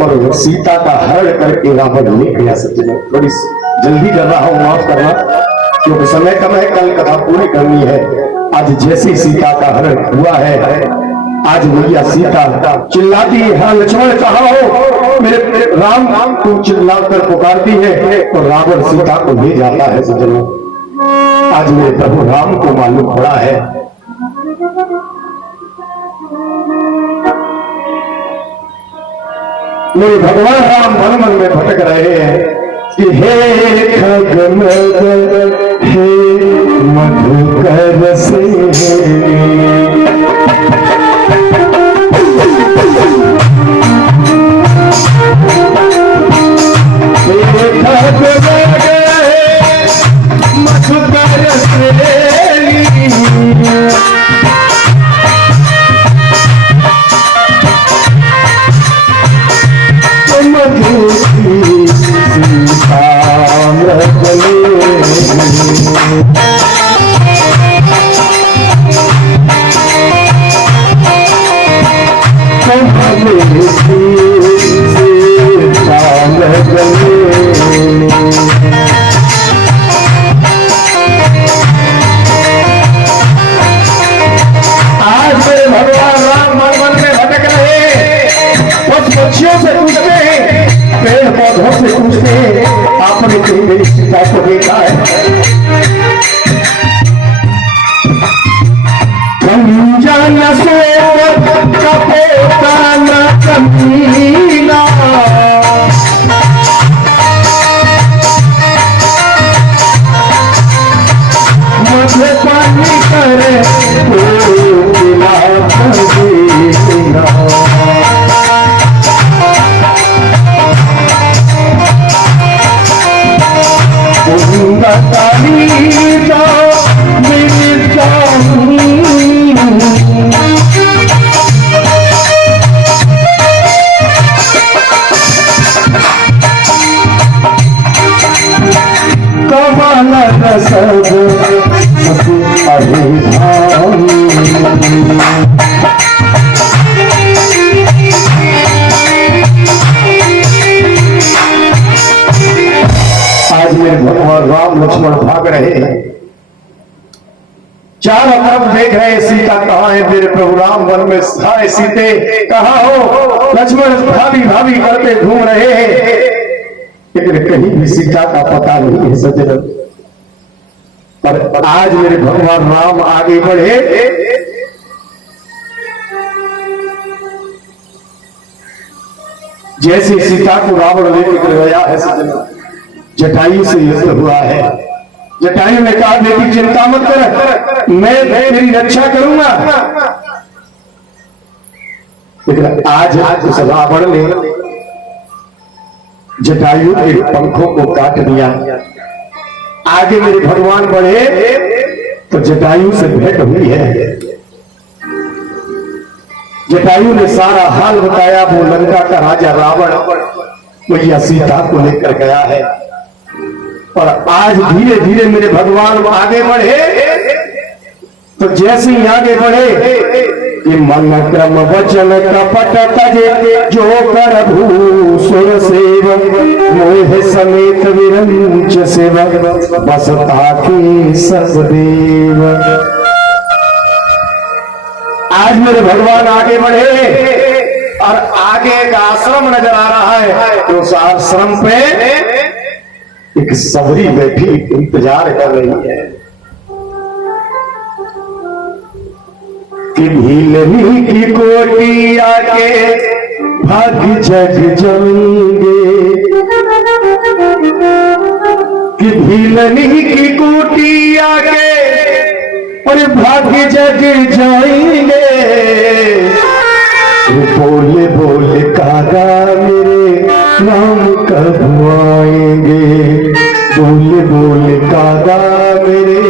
और सीता का हरण करके रावण ले गया। सज्जनों, थोड़ी जल्दी कर रहा हूं, माफ करना, क्योंकि समय कम है, कल कथा पूरी करनी है। आज जैसी सीता का हरण हुआ है, आज भैया सीता चिल्लाती है, हाँ लक्ष्मण कहाँ हो, मेरे राम को चिल्लाकर पुकारती है और रावण सीता को ले जाता है। सज्जनों, आज मेरे प्रभु राम को मालूम पड़ा है मेरे भगवान राम मन मन में भटक रहे हैं कि हे खगनदन हे मधुकर से मेरी सीता को देखा है, जाना सो कपोता न कमीना, मुझे पानी करे आज मेरे भगवान राम लक्ष्मण भाग रहे हैं, चारों तरफ देख रहे हैं सीता कहाँ है, मेरे प्रभु राम वन में सारे सीते कहाँ हो, लक्ष्मण भाभी भाभी करते घूम रहे हैं, लेकिन कहीं भी सीता का पता नहीं है। सज्जन, पर आज मेरे भगवान राम आगे बढ़े, जैसे सीता को रावण लेकर गया है, सज्जन जटायु से युद्ध हुआ है। जटायु ने कहा बेटी चिंता मत कर, मैं तेरी रक्षा करूंगा। लेकिन आज उस रावण ने जटायु के पंखों को काट दिया। आगे मेरे भगवान बढ़े तो जटायु से भेंट हुई है। जटायु ने सारा हाल बताया। वो लंका का राजा रावण भैया सीता को लेकर गया है। और आज धीरे धीरे मेरे भगवान आगे बढ़े, तो जैसे ही आगे बढ़े कि मन क्रम वचन कपट तजे जो कर भूसुर सेव मोह समेत विरंच सेव बस ताके ससदेव। आज मेरे भगवान आगे बढ़े और आगे एक आश्रम नजर आ रहा है, तो उस आश्रम पे एक सबरी बैठी इंतजार कर रही है कि भीलनी की कोटी आके भाग जग जाएंगे, कि भीलनी की कोटी आके और भाग जग जाएंगे। बोले बोले कागा मेरे राम कब आएंगे, बोले बोले कागा मेरे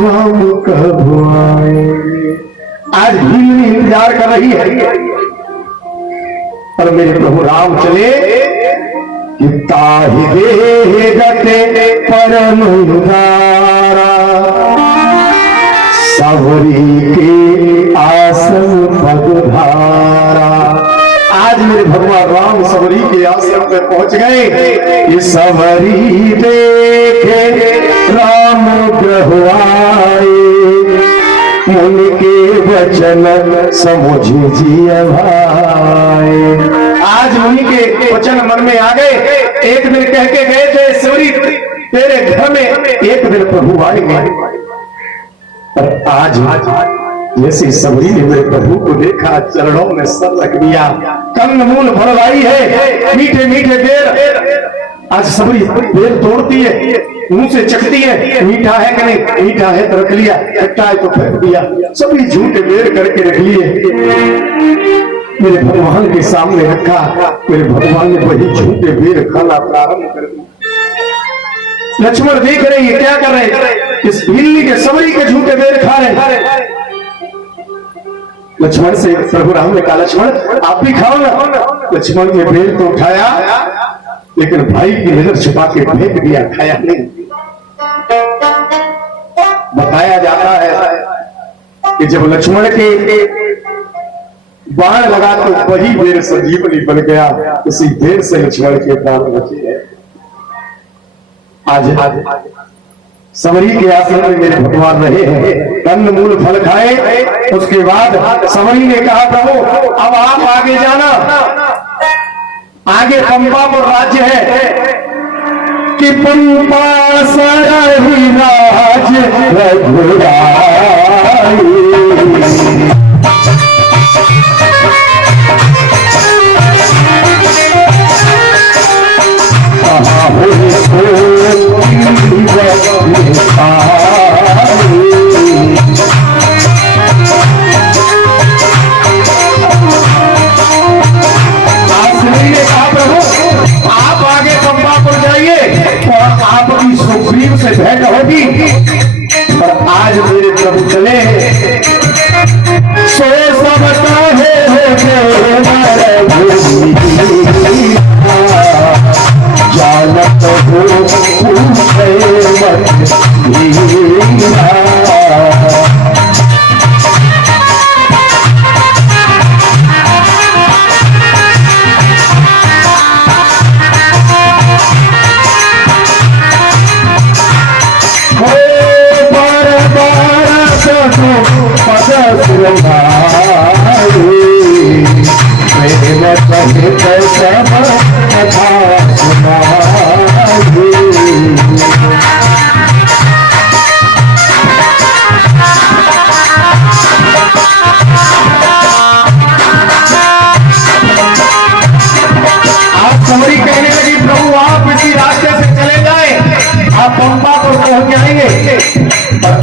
राम कब आएंगे। आज भीलनी इंतजार कर रही है और मेरे प्रभु राम चले कि ताहि दे गते परम उदारा सबरी के आसन पगधारा। आज मेरे भगवान राम सबरी के आश्रम पे पहुंच गए। ये सबरी देखे राम ग्रह आए, उनके वचन समझ जिया भाई। आज उन्हीं के वचन मन में आ गए। एक दिन कह के गए थे सबरी तेरे घर में एक दिन प्रभु आएंगे, और आज जैसे सबरी ने मेरे प्रभु को देखा, चरणों में सर रख दिया, कंद मूल भरवाई है, मीठे मीठे बेर। आज सबरी बेर तोड़ती है, मुंह से चखती है, मीठा है कि नहीं, मीठा है तो रख लिया, खट्टा है तो फेंक दिया, सभी झूठे बेर करके रख लिए। मेरे भगवान के सामने रखा, मेरे भगवान ने वही झूठे बेर खाना प्रारंभ कर दिया। लक्ष्मण देख रहे हैं क्या कर रहे हैं, इस भीलनी के सबरी के झूठे बेर खा रहे हैं। लक्ष्मण से प्रभु राम ने कहा लक्ष्मण आप भी खाओ ना। लक्ष्मण ने बेर तो उठाया, लेकिन भाई की नजर छुपा के फेंक दिया, खाया नहीं। बताया जाता है कि जब लक्ष्मण के बाण लगा तो वही बेर संजीवनी बन गया, इसी बेर से लक्ष्मण के प्राण बचे हैं। आज सबरी के आश्रम में मेरे भगवान रहे हैं, कंद मूल फल खाए। उसके बाद सबरी ने कहा प्रभु अब आप आगे जाना, आगे पंपापुर राज्य है, कि पंपा सरही राज रघुराई। आप आगे पंपापुर जाइए और आपकी सुग्रीव से भेंट होगी। और आज मेरे प्रभु चले सो सबका जानत हो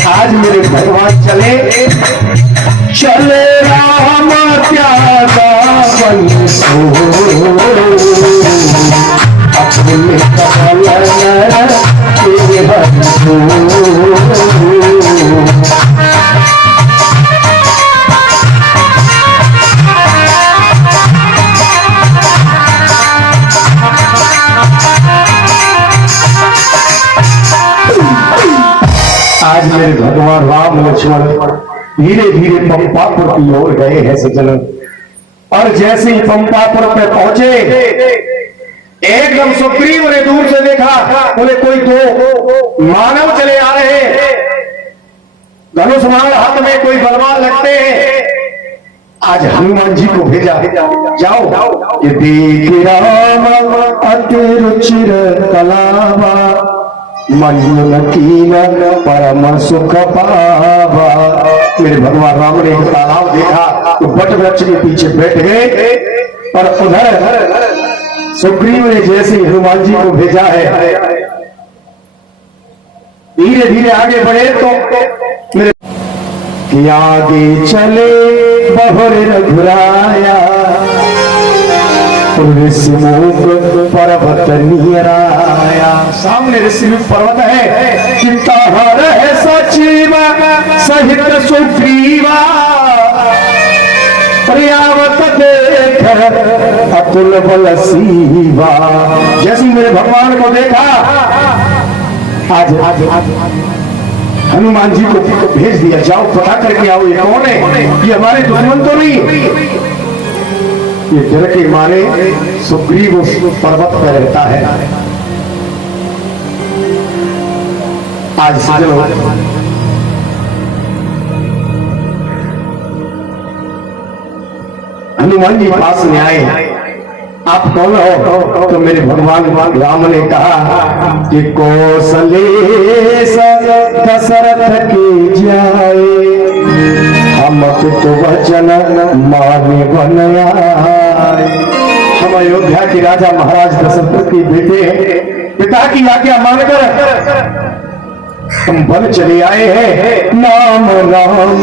आज मेरे भगवान चले चले राम त्यागा बंसो अपने कमल के बंसो। और राम लक्ष्मण धीरे धीरे पंपापुर की ओर गए हैं सज्जन। और जैसे ही पंपापुर पे पहुंचे एकदम सुग्रीव ने दूर से देखा, बोले कोई दो मानव चले आ रहे हैं, धनुष बाण हाथ में, कोई बलवान लगते हैं। आज हनुमान जी को भेजा, जाओ ये देख राम अति रुचिर कलावा, मन कीन परम सुख पावा। मेरे भगवान राम ने एक तालाब देखा तो बट वृक्ष के पीछे बैठ गए। और उधर सुग्रीव ने जैसे हनुमान जी को भेजा है, धीरे धीरे आगे बढ़े तो मेरे कि आगे चले बहुर रघुराया, ऋषिमुख पर्वत नियराया। सामने ऋषिमुख पर्वत है, चिंता हर है सचिव सहित सुग्रीवा, पर्यावत देख अतुल बल सीवा। जैसे मेरे भगवान को देखा, आज हनुमान जी को भेज दिया, जाओ पता करके आओ ये कौन है, ये हमारे दुश्मन तो नहीं। ये डर के मारे सुग्रीव उस पर्वत पर रहता है। आज चलो हनुमान जी पास में आए, आप कौन हो? तो मेरे भगवान राम ने कहा कि कौशलेश दशरथ के जाए, हम तो वचन माने बन आए। हम अयोध्या के राजा महाराज दशरथ के बेटे हैं, पिता की आज्ञा मानकर हम वन चले आए हैं। नाम राम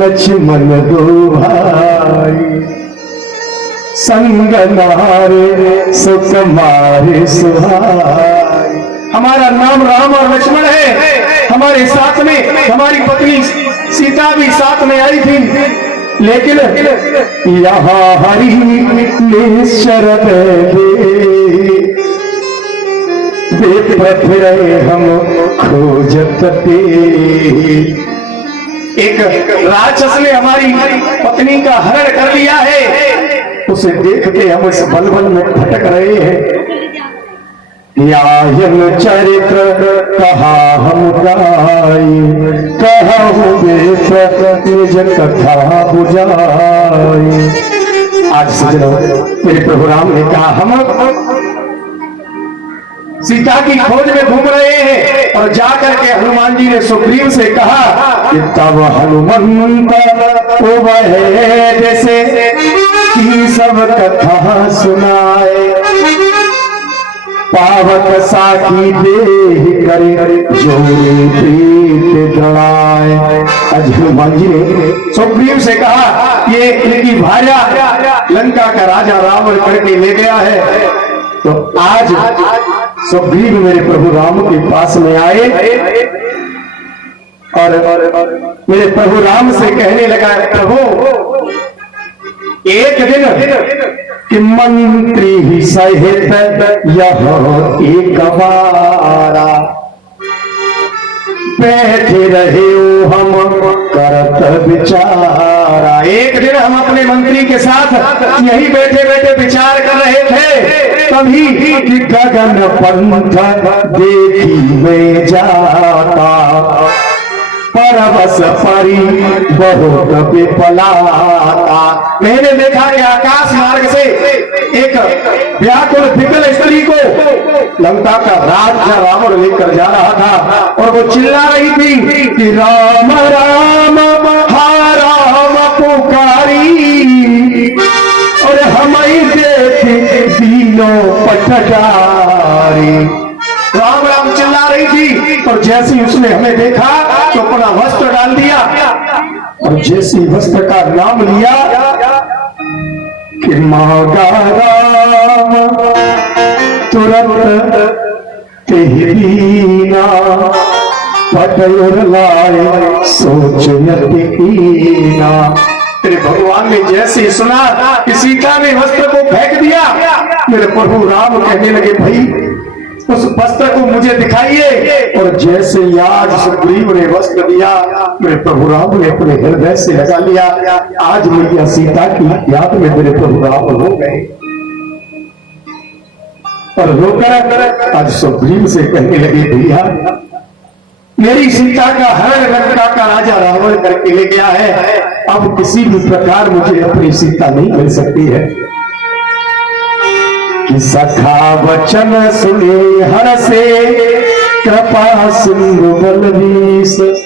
लक्ष्मण दो भाई, संग मारे सुख मारे सुहाई। हमारा नाम राम और लक्ष्मण है, हमारे साथ में हमारी पत्नी सीता भी साथ में आई थी, लेकिन यहाँ हरि ने शरण दे फिरे हम खोजत थे। एक राक्षस ने हमारी पत्नी का हरण कर लिया है, उसे देखते हम इस बलबल में भटक रहे हैं। यायन चरित्र कहा हम गाई, कहूँ निज कथा बुझाई। आज सजनों मेरे प्रभु राम ने कहा हम सीता की खोज में घूम रहे हैं। और जाकर के हनुमान जी ने सुग्रीव से कहा कि तब हनुमंत वो है जैसे की सब कथा सुनाए, पावक साखी देह करे जोरे प्रीत दड़ाए। आज हनुमान जी ने सुग्रीव से कहा ये इनकी भार्या लंका का राजा रावण करके ले गया है। तो आज सुग्रीव मेरे प्रभु राम के पास में आए और मेरे प्रभु राम से कहने लगा, प्रभु एक दिन कि मंत्री ही सहित यह एक बारा, बैठे रहे हम करत विचारा। एक दिन हम अपने मंत्री के साथ यही बैठे बैठे विचार कर रहे थे, तभी कि गगन पंथ देखी में जाता, परवश परी बहुत विपलाता। मैंने देखा कि आकाश मार्ग से एक व्याकुल विकल स्त्री को लंका का राजा रावण लेकर जा रहा था और वो चिल्ला रही थी कि राम राम हा राम पुकारी, और हम ही देख दीनों पटकारी। राम राम चिल्ला रही थी और जैसे ही उसने हमें देखा तो अपना वस्त्र डाल दिया और जैसे ही वस्त्र का नाम लिया कि मागा राम तुरंत तेहरीना पटयुर लाए सोच यतीना। तेरे भगवान ने जैसे ही सुना कि सीता ने वस्त्र को फेंक दिया, मेरे प्रभु राम कहने लगे, भाई उस वस्त्र को मुझे दिखाइए। और जैसे ही आज सुग्रीव ने वस्त्र दिया, मेरे प्रभु राम ने अपने हृदय से लगा लिया। आज मैया सीता की याद में मेरे प्रभु राम हो गए। और रोकर आज सुग्रीव से कहने लगे, भैया मेरी सीता का हरण लंका का राजा रावण करके ले गया है, अब किसी भी प्रकार मुझे अपनी सीता नहीं मिल सकती है। कि सखा वचन सुने हर से कृपा सिंधु बलवीस।